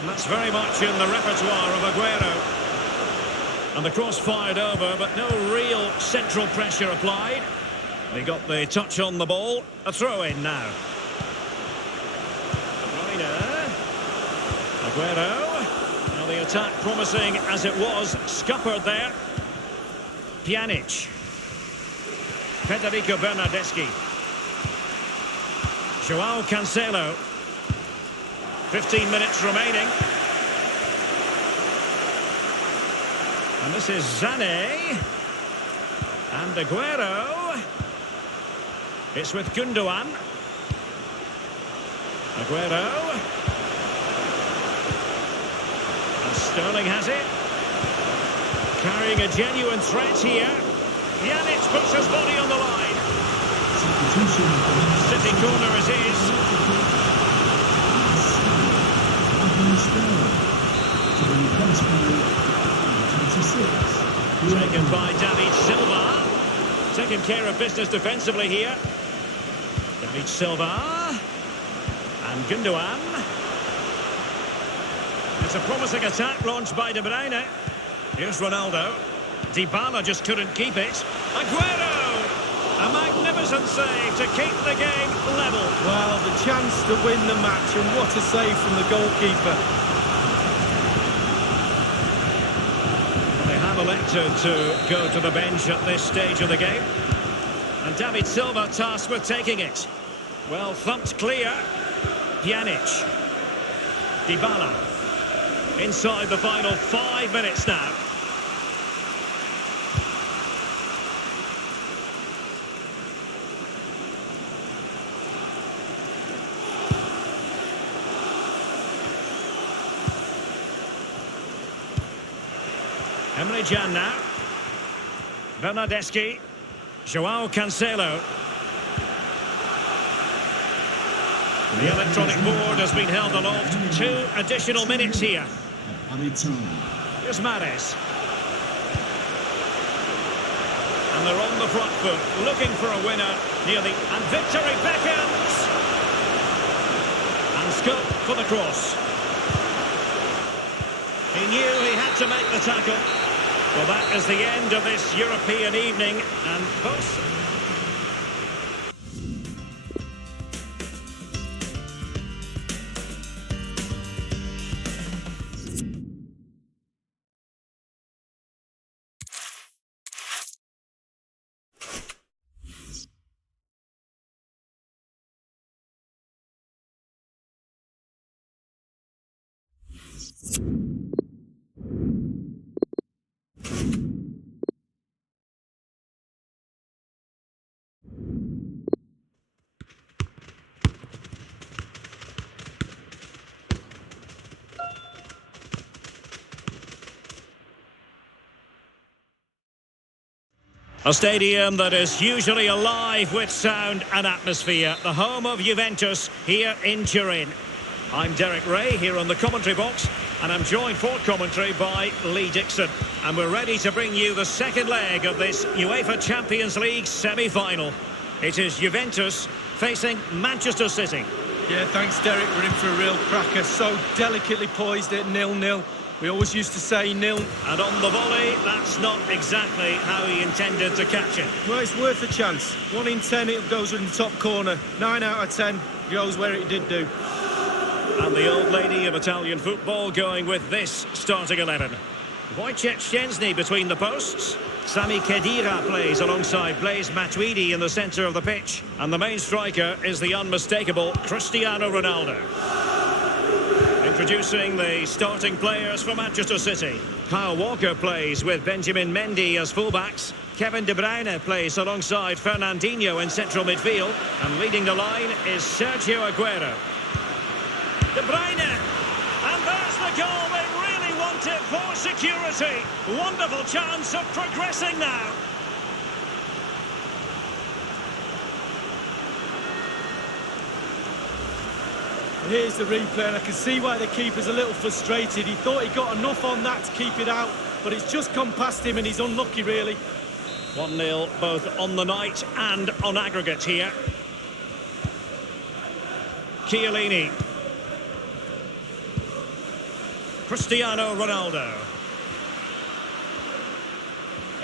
And that's very much in the repertoire of Aguero. And the cross fired over, but no real central pressure applied. He got the touch on the ball. A throw-in now. De Bruyne. Aguero. Now the attack promising as it was, scuppered there. Pjanic. Federico Bernardeschi. Joao Cancelo. 15 minutes remaining. And this is Sané. And Aguero. It's with Gundogan. Aguero. And Sterling has it. Carrying a genuine threat here. Pjanic puts his body on the line. Substitution for City corner it is. Raheem Sterling to be replaced by 26. Taken by David Silva. Taking care of business defensively here. David Silva. And Gundogan. It's a promising attack launched by De Bruyne. Here's Ronaldo. Dybala just couldn't keep it. Aguero! A magnificent save to keep the game level. Well, the chance to win the match, and what a save from the goalkeeper. They have elected to go to the bench at this stage of the game. And David Silva tasked with taking it. Well thumped clear. Pjanic. Dybala. Inside the final 5 minutes now. Emre Can now. Bernardeschi. Joao Cancelo. The electronic board has been held aloft. 2 additional minutes here. Added time. Here's Mahrez. And they're on the front foot, looking for a winner near the... And victory beckons! And scope for the cross. He knew he had to make the tackle. Well, that is the end of this European evening, and both... A stadium that is usually alive with sound and atmosphere. The home of Juventus here in Turin. I'm Derek Ray here on the commentary box, and I'm joined for commentary by Lee Dixon. And we're ready to bring you the second leg of this UEFA Champions League semi-final. It is Juventus facing Manchester City. Yeah, thanks, Derek. We're in for a real cracker. So delicately poised at 0-0. We always used to say nil. And on the volley, that's not exactly how he intended to catch it. Well, it's worth a chance. 1 in 10, it goes in the top corner. 9 out of 10 goes where it did do. And the old lady of Italian football going with this starting 11. Wojciech Szczęsny between the posts. Sami Khedira plays alongside Blaise Matuidi in the centre of the pitch. And the main striker is the unmistakable Cristiano Ronaldo. Introducing the starting players for Manchester City. Kyle Walker plays with Benjamin Mendy as fullbacks. Kevin De Bruyne plays alongside Fernandinho in central midfield. And leading the line is Sergio Aguero. De Bruyne! And there's the goal they really wanted for security. Wonderful chance of progressing now. Here's the replay, and I can see why the keeper's a little frustrated. He thought he got enough on that to keep it out, but it's just gone past him, and he's unlucky, really. 1-0 both on the night and on aggregate here. Chiellini. Cristiano Ronaldo.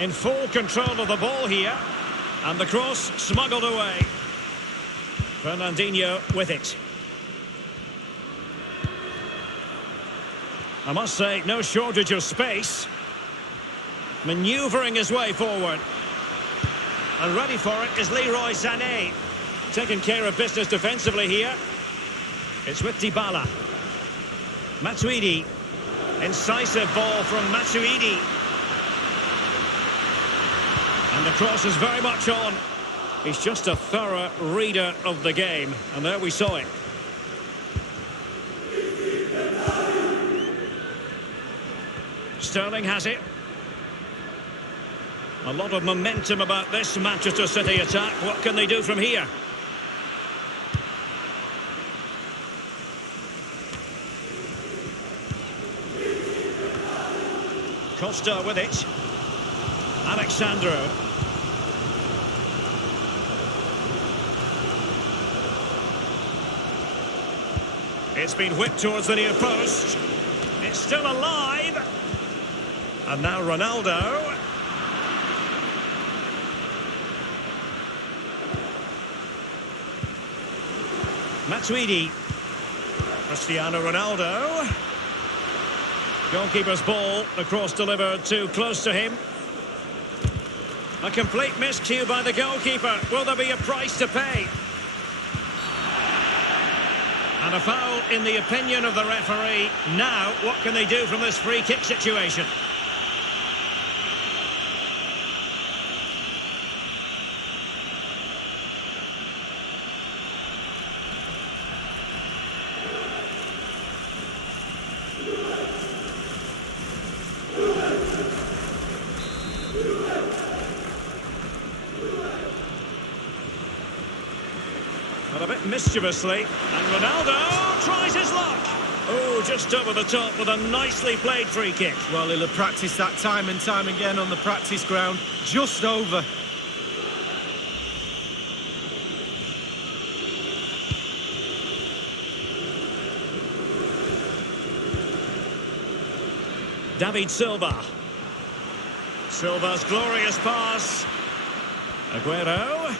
In full control of the ball here. And the cross smuggled away. Fernandinho with it. I must say, no shortage of space. Manoeuvring his way forward. And ready for it is Leroy Sané. Taking care of business defensively here. It's with Dybala. Matuidi. Incisive ball from Matuidi. And the cross is very much on. He's just a thorough reader of the game. And there we saw it. Sterling has it. A lot of momentum about this Manchester City attack. What can they do from here? Costa with it. Alexandro. It's been whipped towards the near post. It's still alive. And now Ronaldo. Matuidi. Cristiano Ronaldo. Goalkeeper's ball, the cross delivered too close to him. A complete miscue by the goalkeeper. Will there be a price to pay? And a foul in the opinion of the referee. Now, what can they do from this free kick situation? But a bit mischievously, and Ronaldo tries his luck. Oh, just over the top with a nicely played free kick. Well, he'll have practiced that time and time again on the practice ground. Just over. David Silva. Silva's glorious pass. Aguero.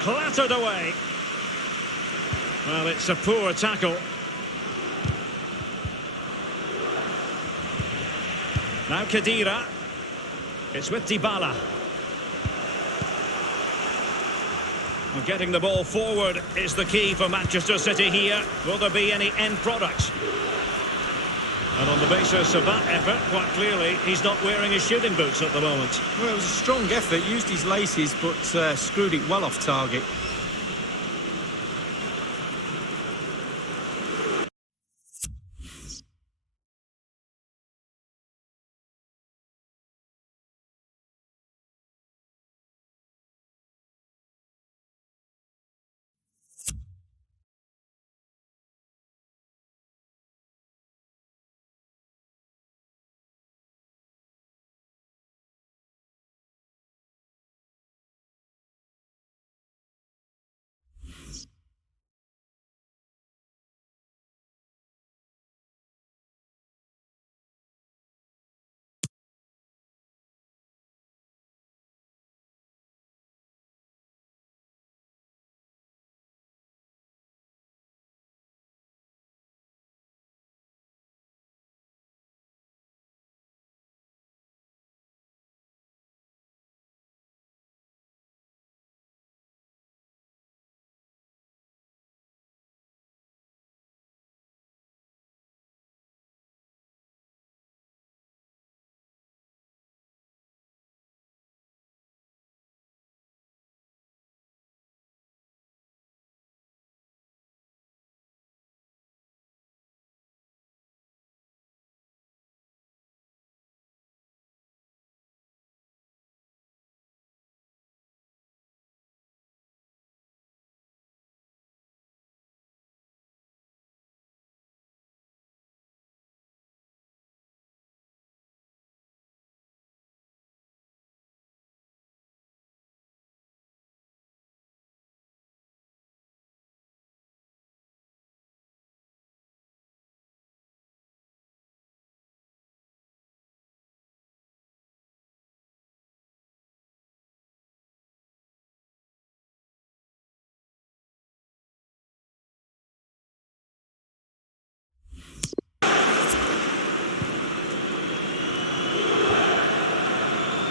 Clattered away. Well, it's a poor tackle. Now Khedira. It's with Dybala. Well, getting the ball forward is the key for Manchester City here. Will there be any end product? And on the basis of that effort, quite clearly, he's not wearing his shooting boots at the moment. Well, it was a strong effort, used his laces, but screwed it well off target.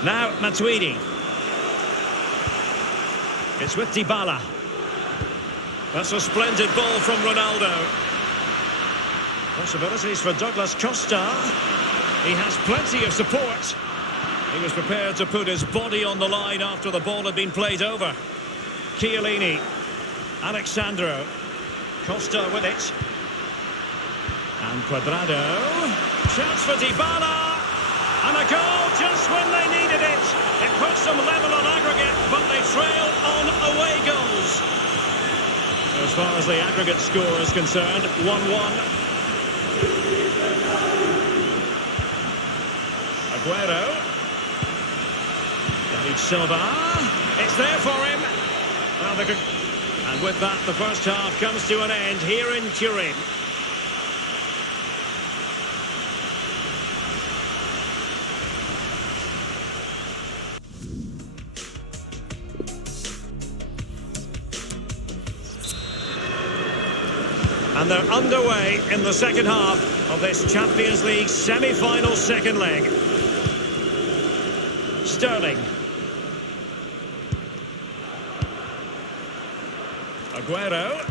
Now Matuidi. It's with Dybala. That's a splendid ball from Ronaldo. Possibilities for Douglas Costa. He has plenty of support. He was prepared to put his body on the line after the ball had been played over. Chiellini. Alexandro. Costa with it. And Cuadrado. Chance for Dybala. And a goal just when they needed it. It puts them level on aggregate, but they trail on away goals. As far as the aggregate score is concerned, 1-1. Aguero. David Silva. It's there for him. And with that, the first half comes to an end here in Turin. And they're underway in the second half of this Champions League semi-final second leg. Sterling. Aguero.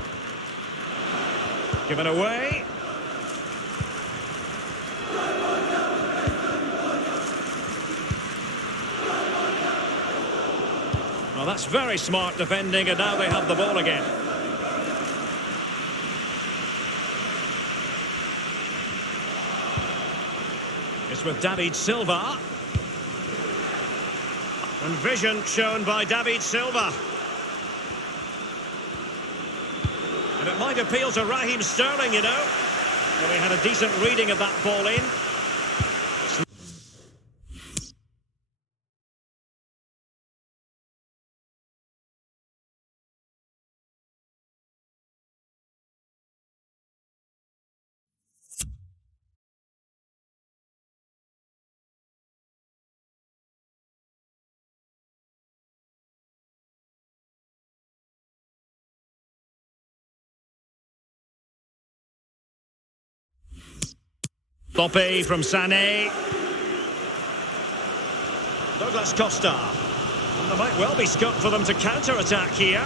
Given away. Well, that's very smart defending, and now they have the ball again. It's with David Silva. And vision shown by David Silva. And it might appeal to Raheem Sterling, you know. Well, he had a decent reading of that ball in. Boppe from Sané. Douglas Costa. And there might well be scope for them to counter-attack here.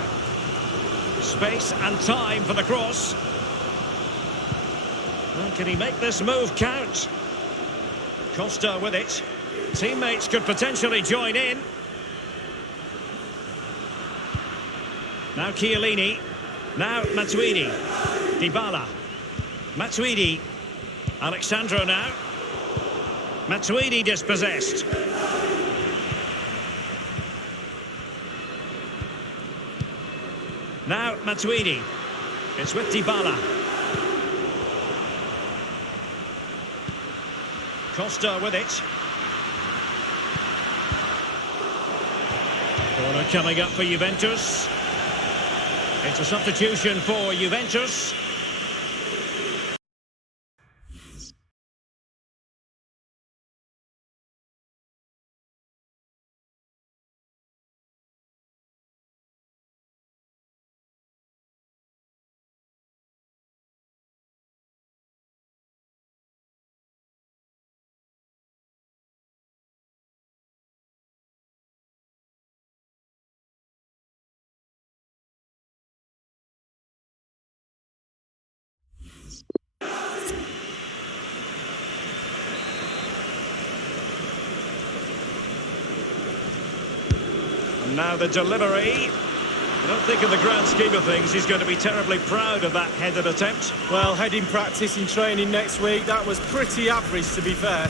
Space and time for the cross. Well, can he make this move count? Costa with it. Teammates could potentially join in. Now Chiellini. Now Matuidi. Dybala. Matuidi. Alexandro now. Matuidi dispossessed. Now Matuidi. It's with Dybala. Costa with it. Corner coming up for Juventus. It's a substitution for Juventus. And now the delivery. I don't think in the grand scheme of things he's going to be terribly proud of that headed attempt. Well, heading practice in training next week, that was pretty average, to be fair.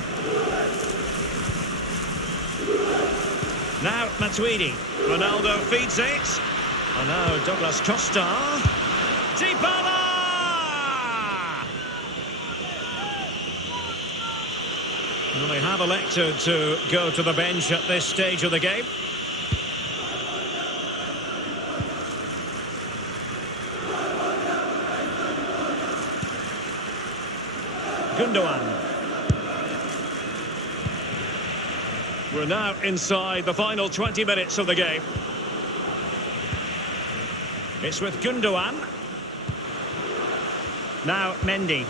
Now Matuidi. Ronaldo feeds it. And now Douglas Costa. Dybala! Well, they have elected to go to the bench at this stage of the game. Gundogan. We're now inside the final 20 minutes of the game. It's with Gundogan. Now Mendy.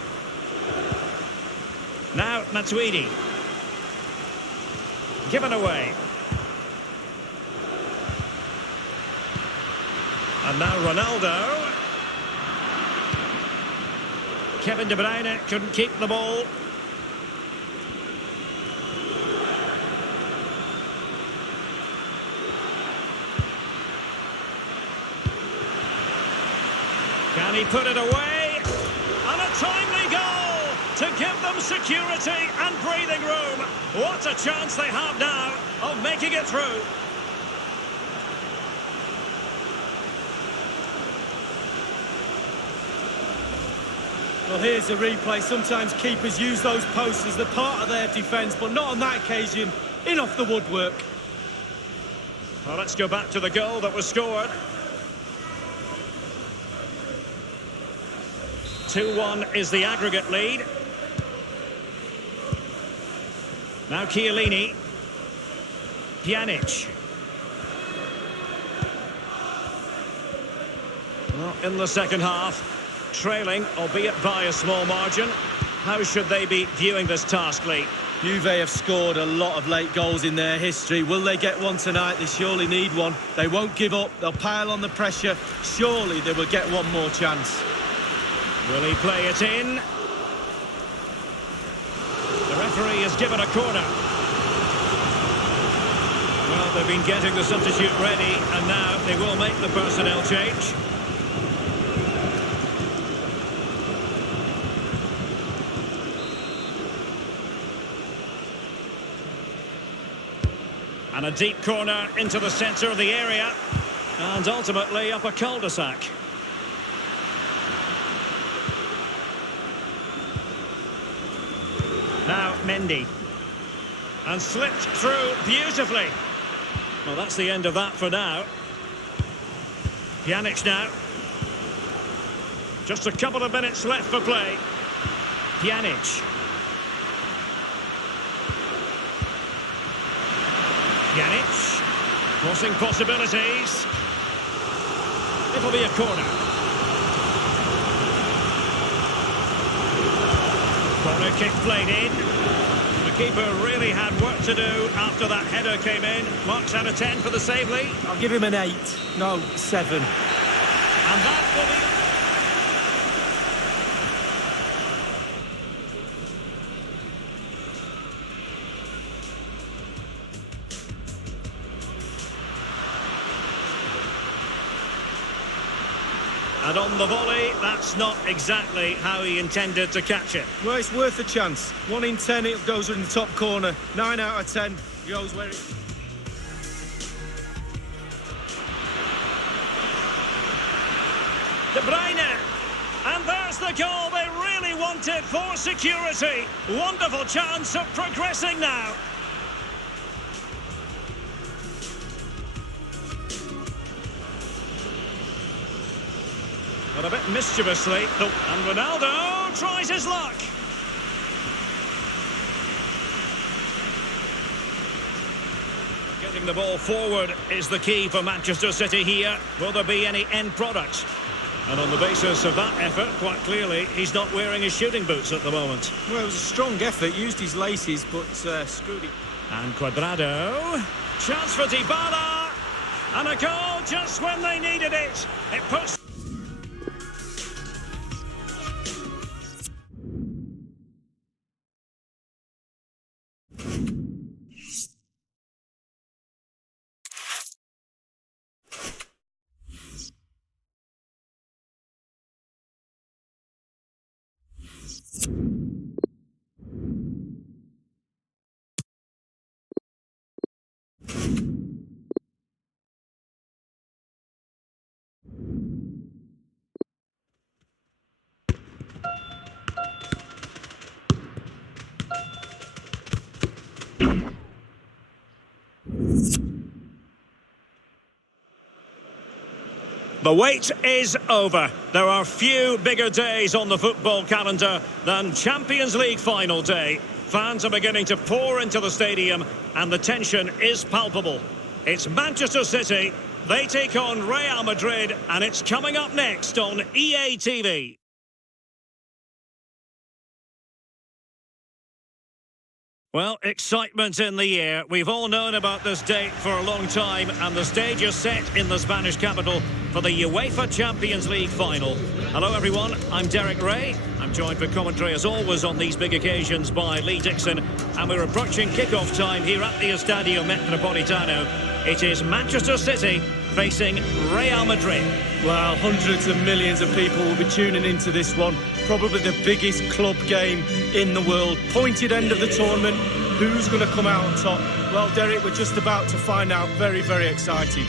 Now Matuidi. Given away. And now Ronaldo. Kevin De Bruyne couldn't keep the ball. Can he put it away? And a timely goal to give them security and breathing room. What a chance they have now of making it through. Well, here's the replay. Sometimes keepers use those posts as the part of their defence, but not on that occasion. In off the woodwork. Well, let's go back to the goal that was scored. 2-1 is the aggregate lead. Now Chiellini. Pjanic. Well, in the second half, trailing, albeit by a small margin. How should they be viewing this task, Lee? Juve have scored a lot of late goals in their history. Will they get one tonight? They surely need one. They won't give up. They'll pile on the pressure. Surely they will get one more chance. Will he play it in? The referee has given a corner. Well, they've been getting the substitute ready, and now they will make the personnel change. And a deep corner into the centre of the area. And ultimately up a cul-de-sac. Now Mendy. And slipped through beautifully. Well, that's the end of that for now. Pjanic now. Just a couple of minutes left for play. Pjanic. Pjanic, crossing possibilities. It'll be a corner. Corner kick played in. The keeper really had work to do after that header came in. Marks out of 10 for the save, Lee. I'll give him an 8. No, 7. And that will be... And on the volley, that's not exactly how he intended to catch it. Well, it's worth a chance. 1 in 10, it goes in the top corner. 9 out of 10 goes where it... De Bruyne. And there's the goal they really wanted for security. Wonderful chance of progressing now. But a bit mischievously. And Ronaldo tries his luck. Getting the ball forward is the key for Manchester City here. Will there be any end product? And on the basis of that effort, quite clearly, he's not wearing his shooting boots at the moment. Well, it was a strong effort. Used his laces, but screwed it. And Cuadrado. Chance for Dybala. And a goal just when they needed it. It puts... The wait is over. There are few bigger days on the football calendar than Champions League final day. Fans are beginning to pour into the stadium and the tension is palpable. It's Manchester City. They take on Real Madrid and it's coming up next on EA TV. Well, excitement in the air. We've all known about this date for a long time, and the stage is set in the Spanish capital for the UEFA Champions League final. Hello, everyone. I'm Derek Ray. I'm joined for commentary, as always, on these big occasions by Lee Dixon, and we're approaching kick-off time here at the Estadio Metropolitano. It is Manchester City facing Real Madrid. Well, hundreds of millions of people will be tuning into this one. Probably the biggest club game in the world. Pointed end of the tournament. Who's going to come out on top? Well, Derek, we're just about to find out. Very, very excited.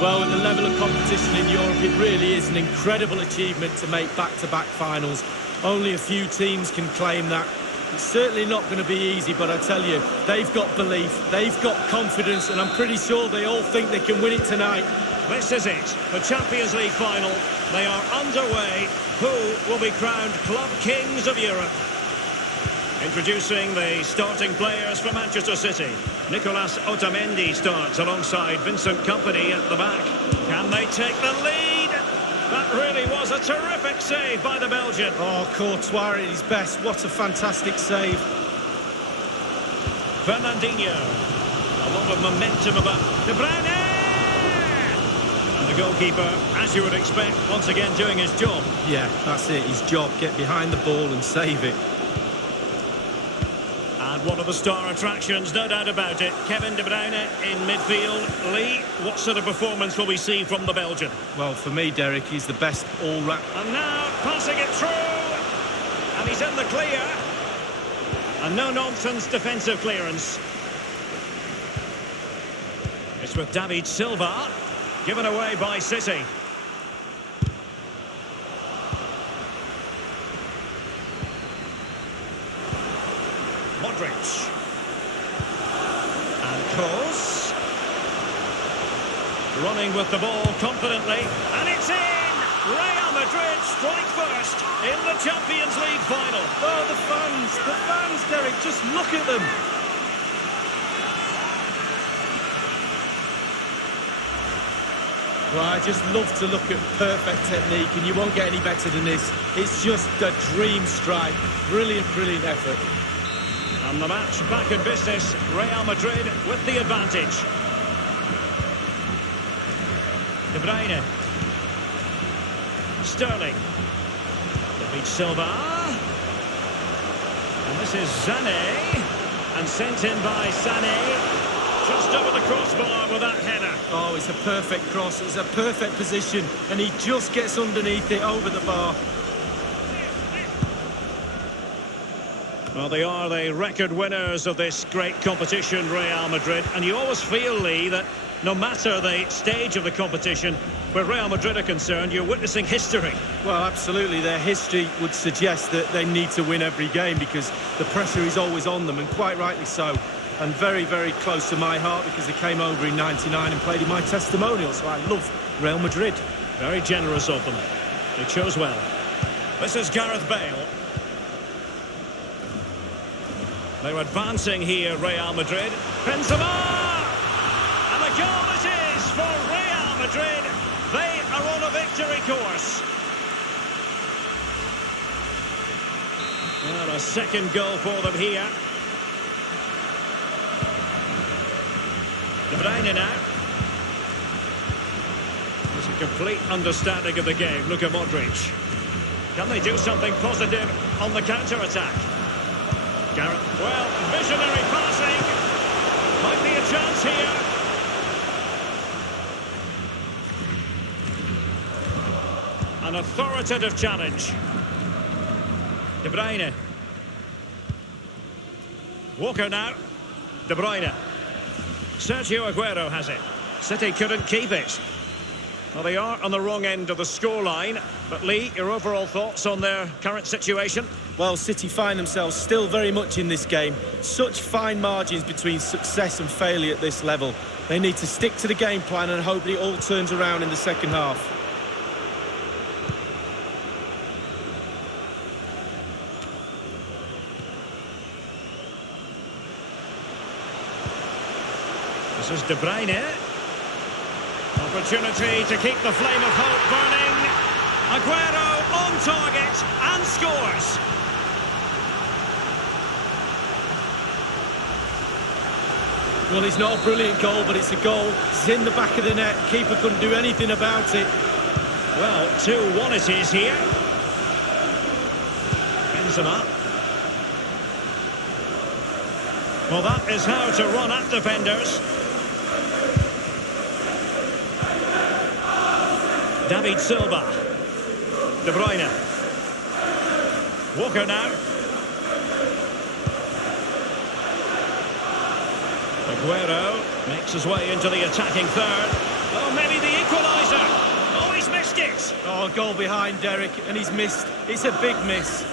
Well, with the level of competition in Europe, it really is an incredible achievement to make back-to-back finals. Only a few teams can claim that. It's certainly not going to be easy, but I tell you, they've got belief, they've got confidence, and I'm pretty sure they all think they can win it tonight. This is it, the Champions League final. They are underway. Who will be crowned Club Kings of Europe? Introducing the starting players for Manchester City. Nicolas Otamendi starts alongside Vincent Kompany at the back. Can they take the lead? That really was a terrific save by the Belgian. Oh, Courtois at his best. What a fantastic save. Fernandinho. A lot of momentum about De Bruyne. And the goalkeeper, as you would expect, once again doing his job. Yeah, that's it. His job. Get behind the ball and save it. And one of the star attractions, no doubt about it. Kevin De Bruyne in midfield. Lee, what sort of performance will we see from the Belgian? Well, for me, Derek, he's the best all-round. And now passing it through. And he's in the clear. And no-nonsense defensive clearance. It's with David Silva. Given away by City. Modric. And Kroos. Running with the ball confidently. And it's in! Real Madrid strike first in the Champions League final. Oh, the fans, Derek, just look at them. Well, I just love to look at perfect technique, and you won't get any better than this. It's just a dream strike. Brilliant, brilliant effort. And the match back in business. Real Madrid with the advantage. De Bruyne. Sterling. David Silva. And this is Sané. And sent in by Sané. Just over the crossbar with that header. Oh, it's a perfect cross. It's a perfect position. And he just gets underneath it over the bar. Well, they are the record winners of this great competition, Real Madrid. And you always feel, Lee, that no matter the stage of the competition, where Real Madrid are concerned, you're witnessing history. Well, absolutely. Their history would suggest that they need to win every game because the pressure is always on them, and quite rightly so. And very, very close to my heart because they came over in '99 and played in my testimonial. So I love Real Madrid. Very generous of them. They chose well. This is Gareth Bale. They're advancing here, Real Madrid. Benzema! And the goal it is for Real Madrid. They are on a victory course. Well, a second goal for them here. De Bruyne now. There's a complete understanding of the game. Look at Modric. Can they do something positive on the counter-attack? Gareth, well, visionary passing. Might be a chance here. An authoritative challenge. De Bruyne. Walker now. De Bruyne. Sergio Aguero has it. City couldn't keep it. Well, they are on the wrong end of the scoreline. But Lee, your overall thoughts on their current situation? Well, City find themselves still very much in this game. Such fine margins between success and failure at this level. They need to stick to the game plan and hope it all turns around in the second half. This is De Bruyne. Opportunity to keep the flame of hope burning. Aguero on target and scores. Well, it's not a brilliant goal, but it's a goal. It's in the back of the net. Keeper couldn't do anything about it. Well, 2-1 it is here. Benzema. Well, that is how to run at defenders. David Silva. De Bruyne. Walker now. Aguero makes his way into the attacking third. Oh, maybe the equaliser. Oh, he's missed it. Oh, goal behind Derek, and he's missed. It's a big miss.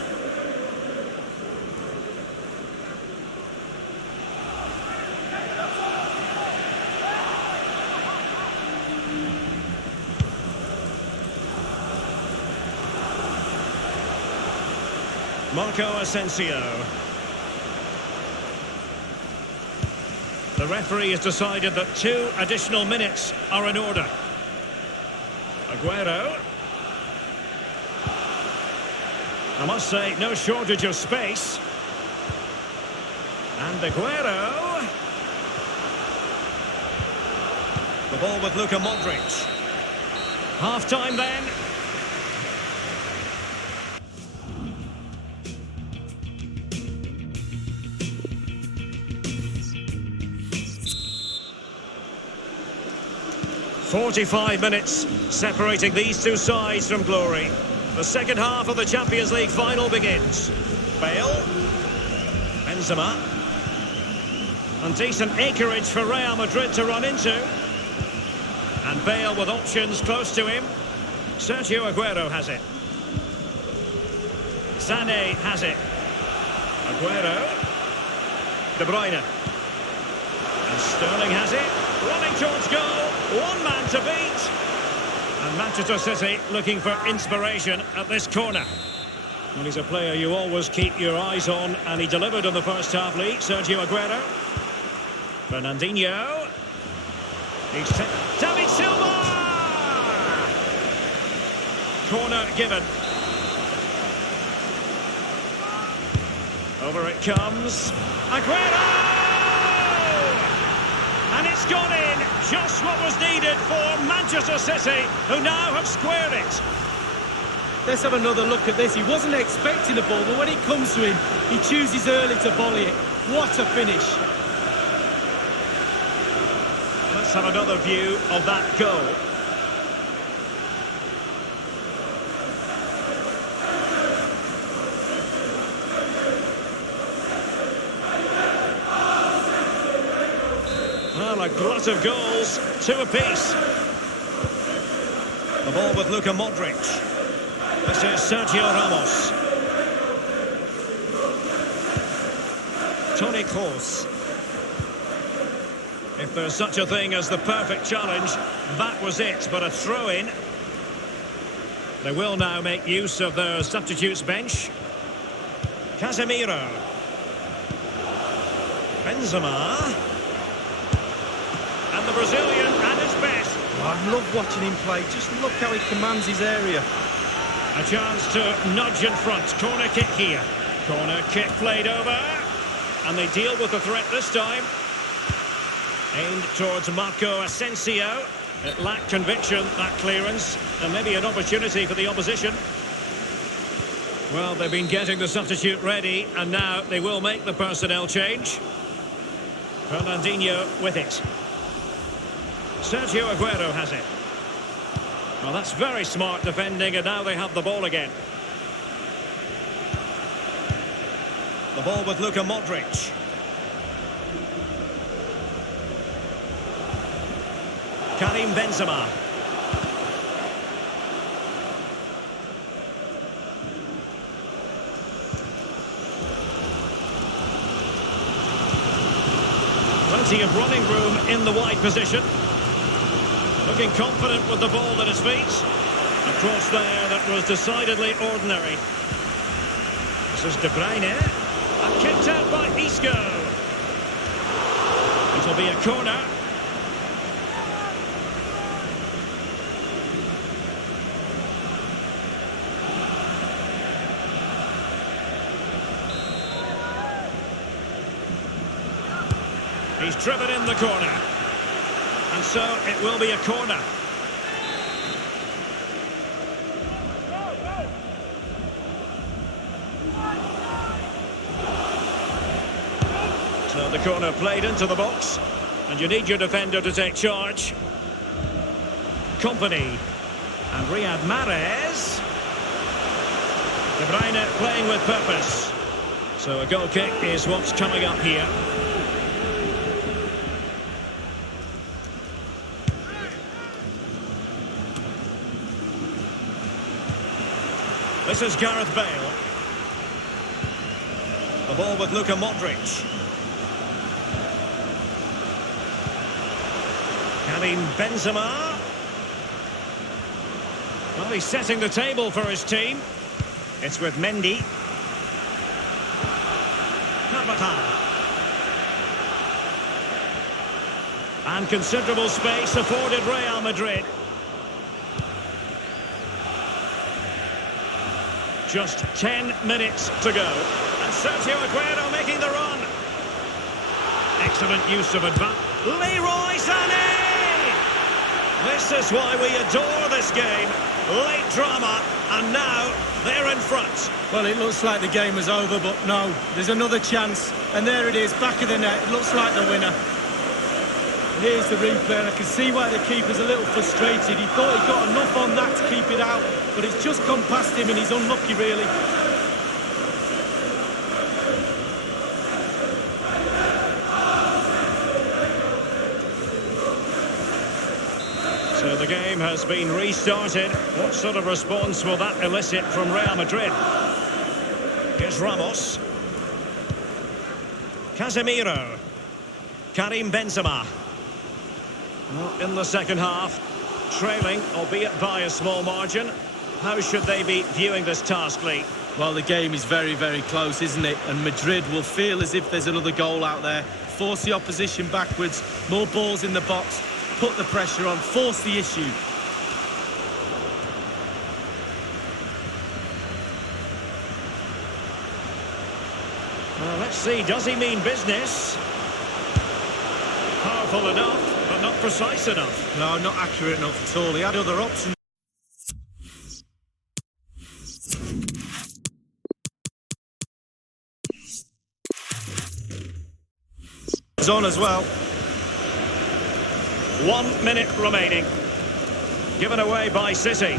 Marco Asensio. The referee has decided that 2 additional minutes are in order. Aguero. I must say, no shortage of space. And Aguero. The ball with Luka Modric. Half-time then. "45 minutes separating these two sides from glory. The second half of the Champions League final begins. Bale. Benzema. And decent acreage for Real Madrid to run into. And Bale with options close to him. Sergio Aguero has it. Sané has it. Aguero. De Bruyne. And Sterling has it. Running towards goal. One man to beat. And Manchester City looking for inspiration at this corner. Well, he's a player you always keep your eyes on, and he delivered in the first half, Lee. Sergio Aguero. Fernandinho. He's David Silva! Corner given. Over it comes. Aguero! And it's gone in, just what was needed for Manchester City, who now have squared it. Let's have another look at this. He wasn't expecting the ball, but when it comes to him, he chooses early to volley it. What a finish. Let's have another view of that goal. Well, a glut of goals, 2 apiece. The ball with Luka Modric. This is Sergio Ramos. Toni Kroos. If there's such a thing as the perfect challenge, that was it, but a throw-in. They will now make use of their substitutes bench. Casemiro. Benzema. And the Brazilian at his best. Oh, I love watching him play. Just look how he commands his area. A chance to nudge in front. Corner kick here. Corner kick played over. And they deal with the threat this time. Aimed towards Marco Asensio. It lacked conviction, that clearance. And maybe an opportunity for the opposition. Well, they've been getting the substitute ready. And now they will make the personnel change. Fernandinho with it. Sergio Aguero has it. Well, that's very smart defending, and now they have the ball again. The ball with Luka Modric. Karim Benzema. Plenty of running room in the wide position. Looking confident with the ball at his feet. A cross there that was decidedly ordinary. This is De Bruyne. And kicked out by Isco. It'll be a corner. He's driven in the corner. And so it will be a corner. So the corner played into the box. And you need your defender to take charge. Company. And Riyad Mahrez. De Bruyne playing with purpose. So a goal kick is what's coming up here. This is Gareth Bale. The ball with Luka Modric. Karim Benzema. Well, he's setting the table for his team. It's with Mendy. Carvajal. And considerable space afforded Real Madrid. Just 10 minutes to go. And Sergio Aguero making the run. Excellent use of advance. Leroy Sané! This is why we adore this game. Late drama, and now they're in front. Well, it looks like the game is over, but no, there's another chance. And there it is, back of the net. It looks like the winner. Here's the replay, and I can see why the keeper's a little frustrated. He thought he got enough on that to keep it out, but it's just gone past him, and he's unlucky, really. So the game has been restarted. What sort of response will that elicit from Real Madrid? Here's Ramos. Casemiro. Karim Benzema. Well, in the second half, trailing, albeit by a small margin. How should they be viewing this task, Lee? Well, the game is very, very close, isn't it? And Madrid will feel as if there's another goal out there. Force the opposition backwards, more balls in the box. Put the pressure on, force the issue. Well, let's see, does he mean business? Powerful enough, but not precise enough. No, not accurate enough at all. He had other options. It's on as well. 1 minute remaining. Given away by City.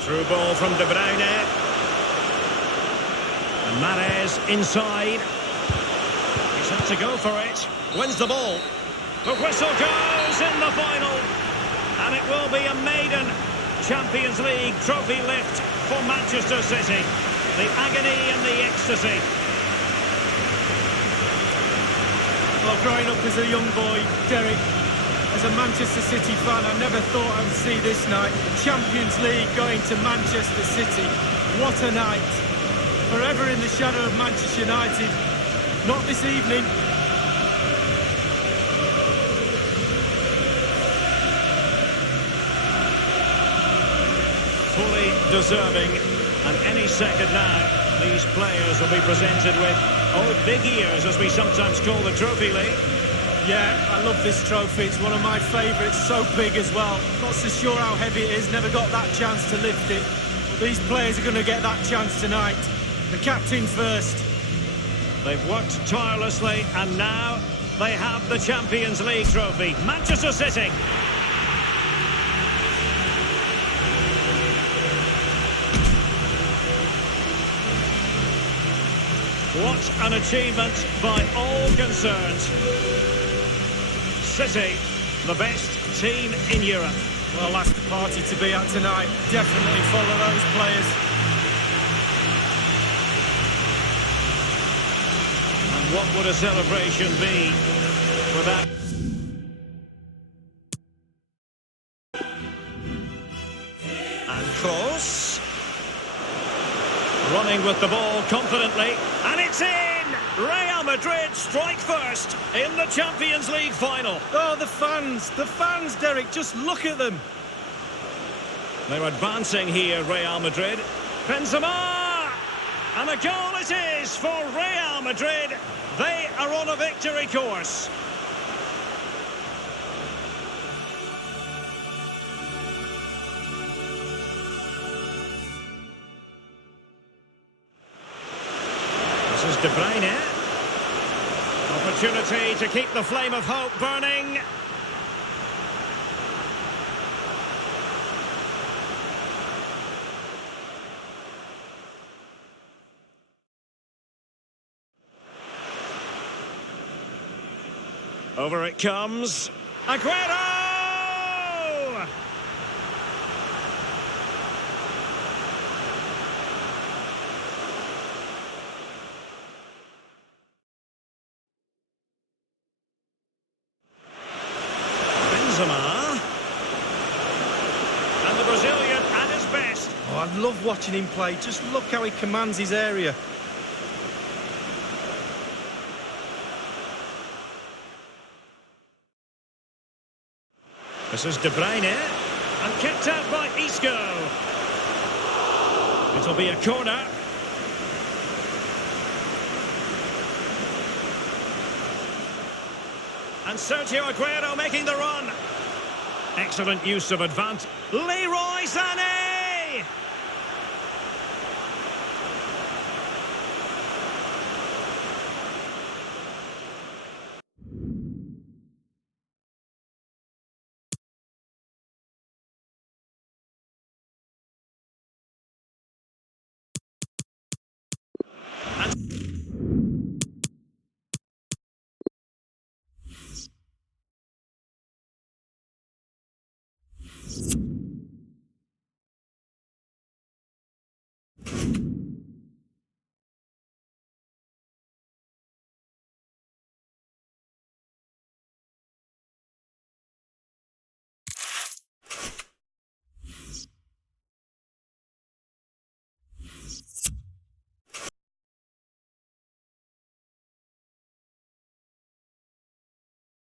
Through ball from De Bruyne. And Mahrez inside. He's had to go for it. Wins the ball. The whistle goes in the final. And it will be a maiden Champions League trophy lift for Manchester City. The agony and the ecstasy. Well, growing up as a young boy, Derek, as a Manchester City fan, I never thought I would see this night. Champions League going to Manchester City. What a night. Forever in the shadow of Manchester United. Not this evening. Fully deserving, and any second now, these players will be presented with, oh, big ears, as we sometimes call the trophy, Lee. Yeah, I love this trophy. It's one of my favourites, so big as well. Not so sure how heavy it is, never got that chance to lift it. But these players are going to get that chance tonight. The captain first. They've worked tirelessly, and now they have the Champions League trophy. Manchester City. What an achievement by all concerned. City, the best team in Europe. Well, that's the party to be at tonight. Definitely follow those players. And what would a celebration be for that? And Kroos. Running with the ball confidently, and it's in! Real Madrid strike first in the Champions League final. Oh, the fans, Derek, just look at them. They're advancing here, Real Madrid. Benzema! And a goal it is for Real Madrid. They are on a victory course. This is De Bruyne. Opportunity to keep the flame of hope burning. Over it comes. Aguero! Benzema. And the Brazilian at his best. Oh, I love watching him play. Just look how he commands his area. This is De Bruyne, and kept out by Isco. It'll be a corner. And Sergio Aguero making the run. Excellent use of advantage. Leroy Sané! And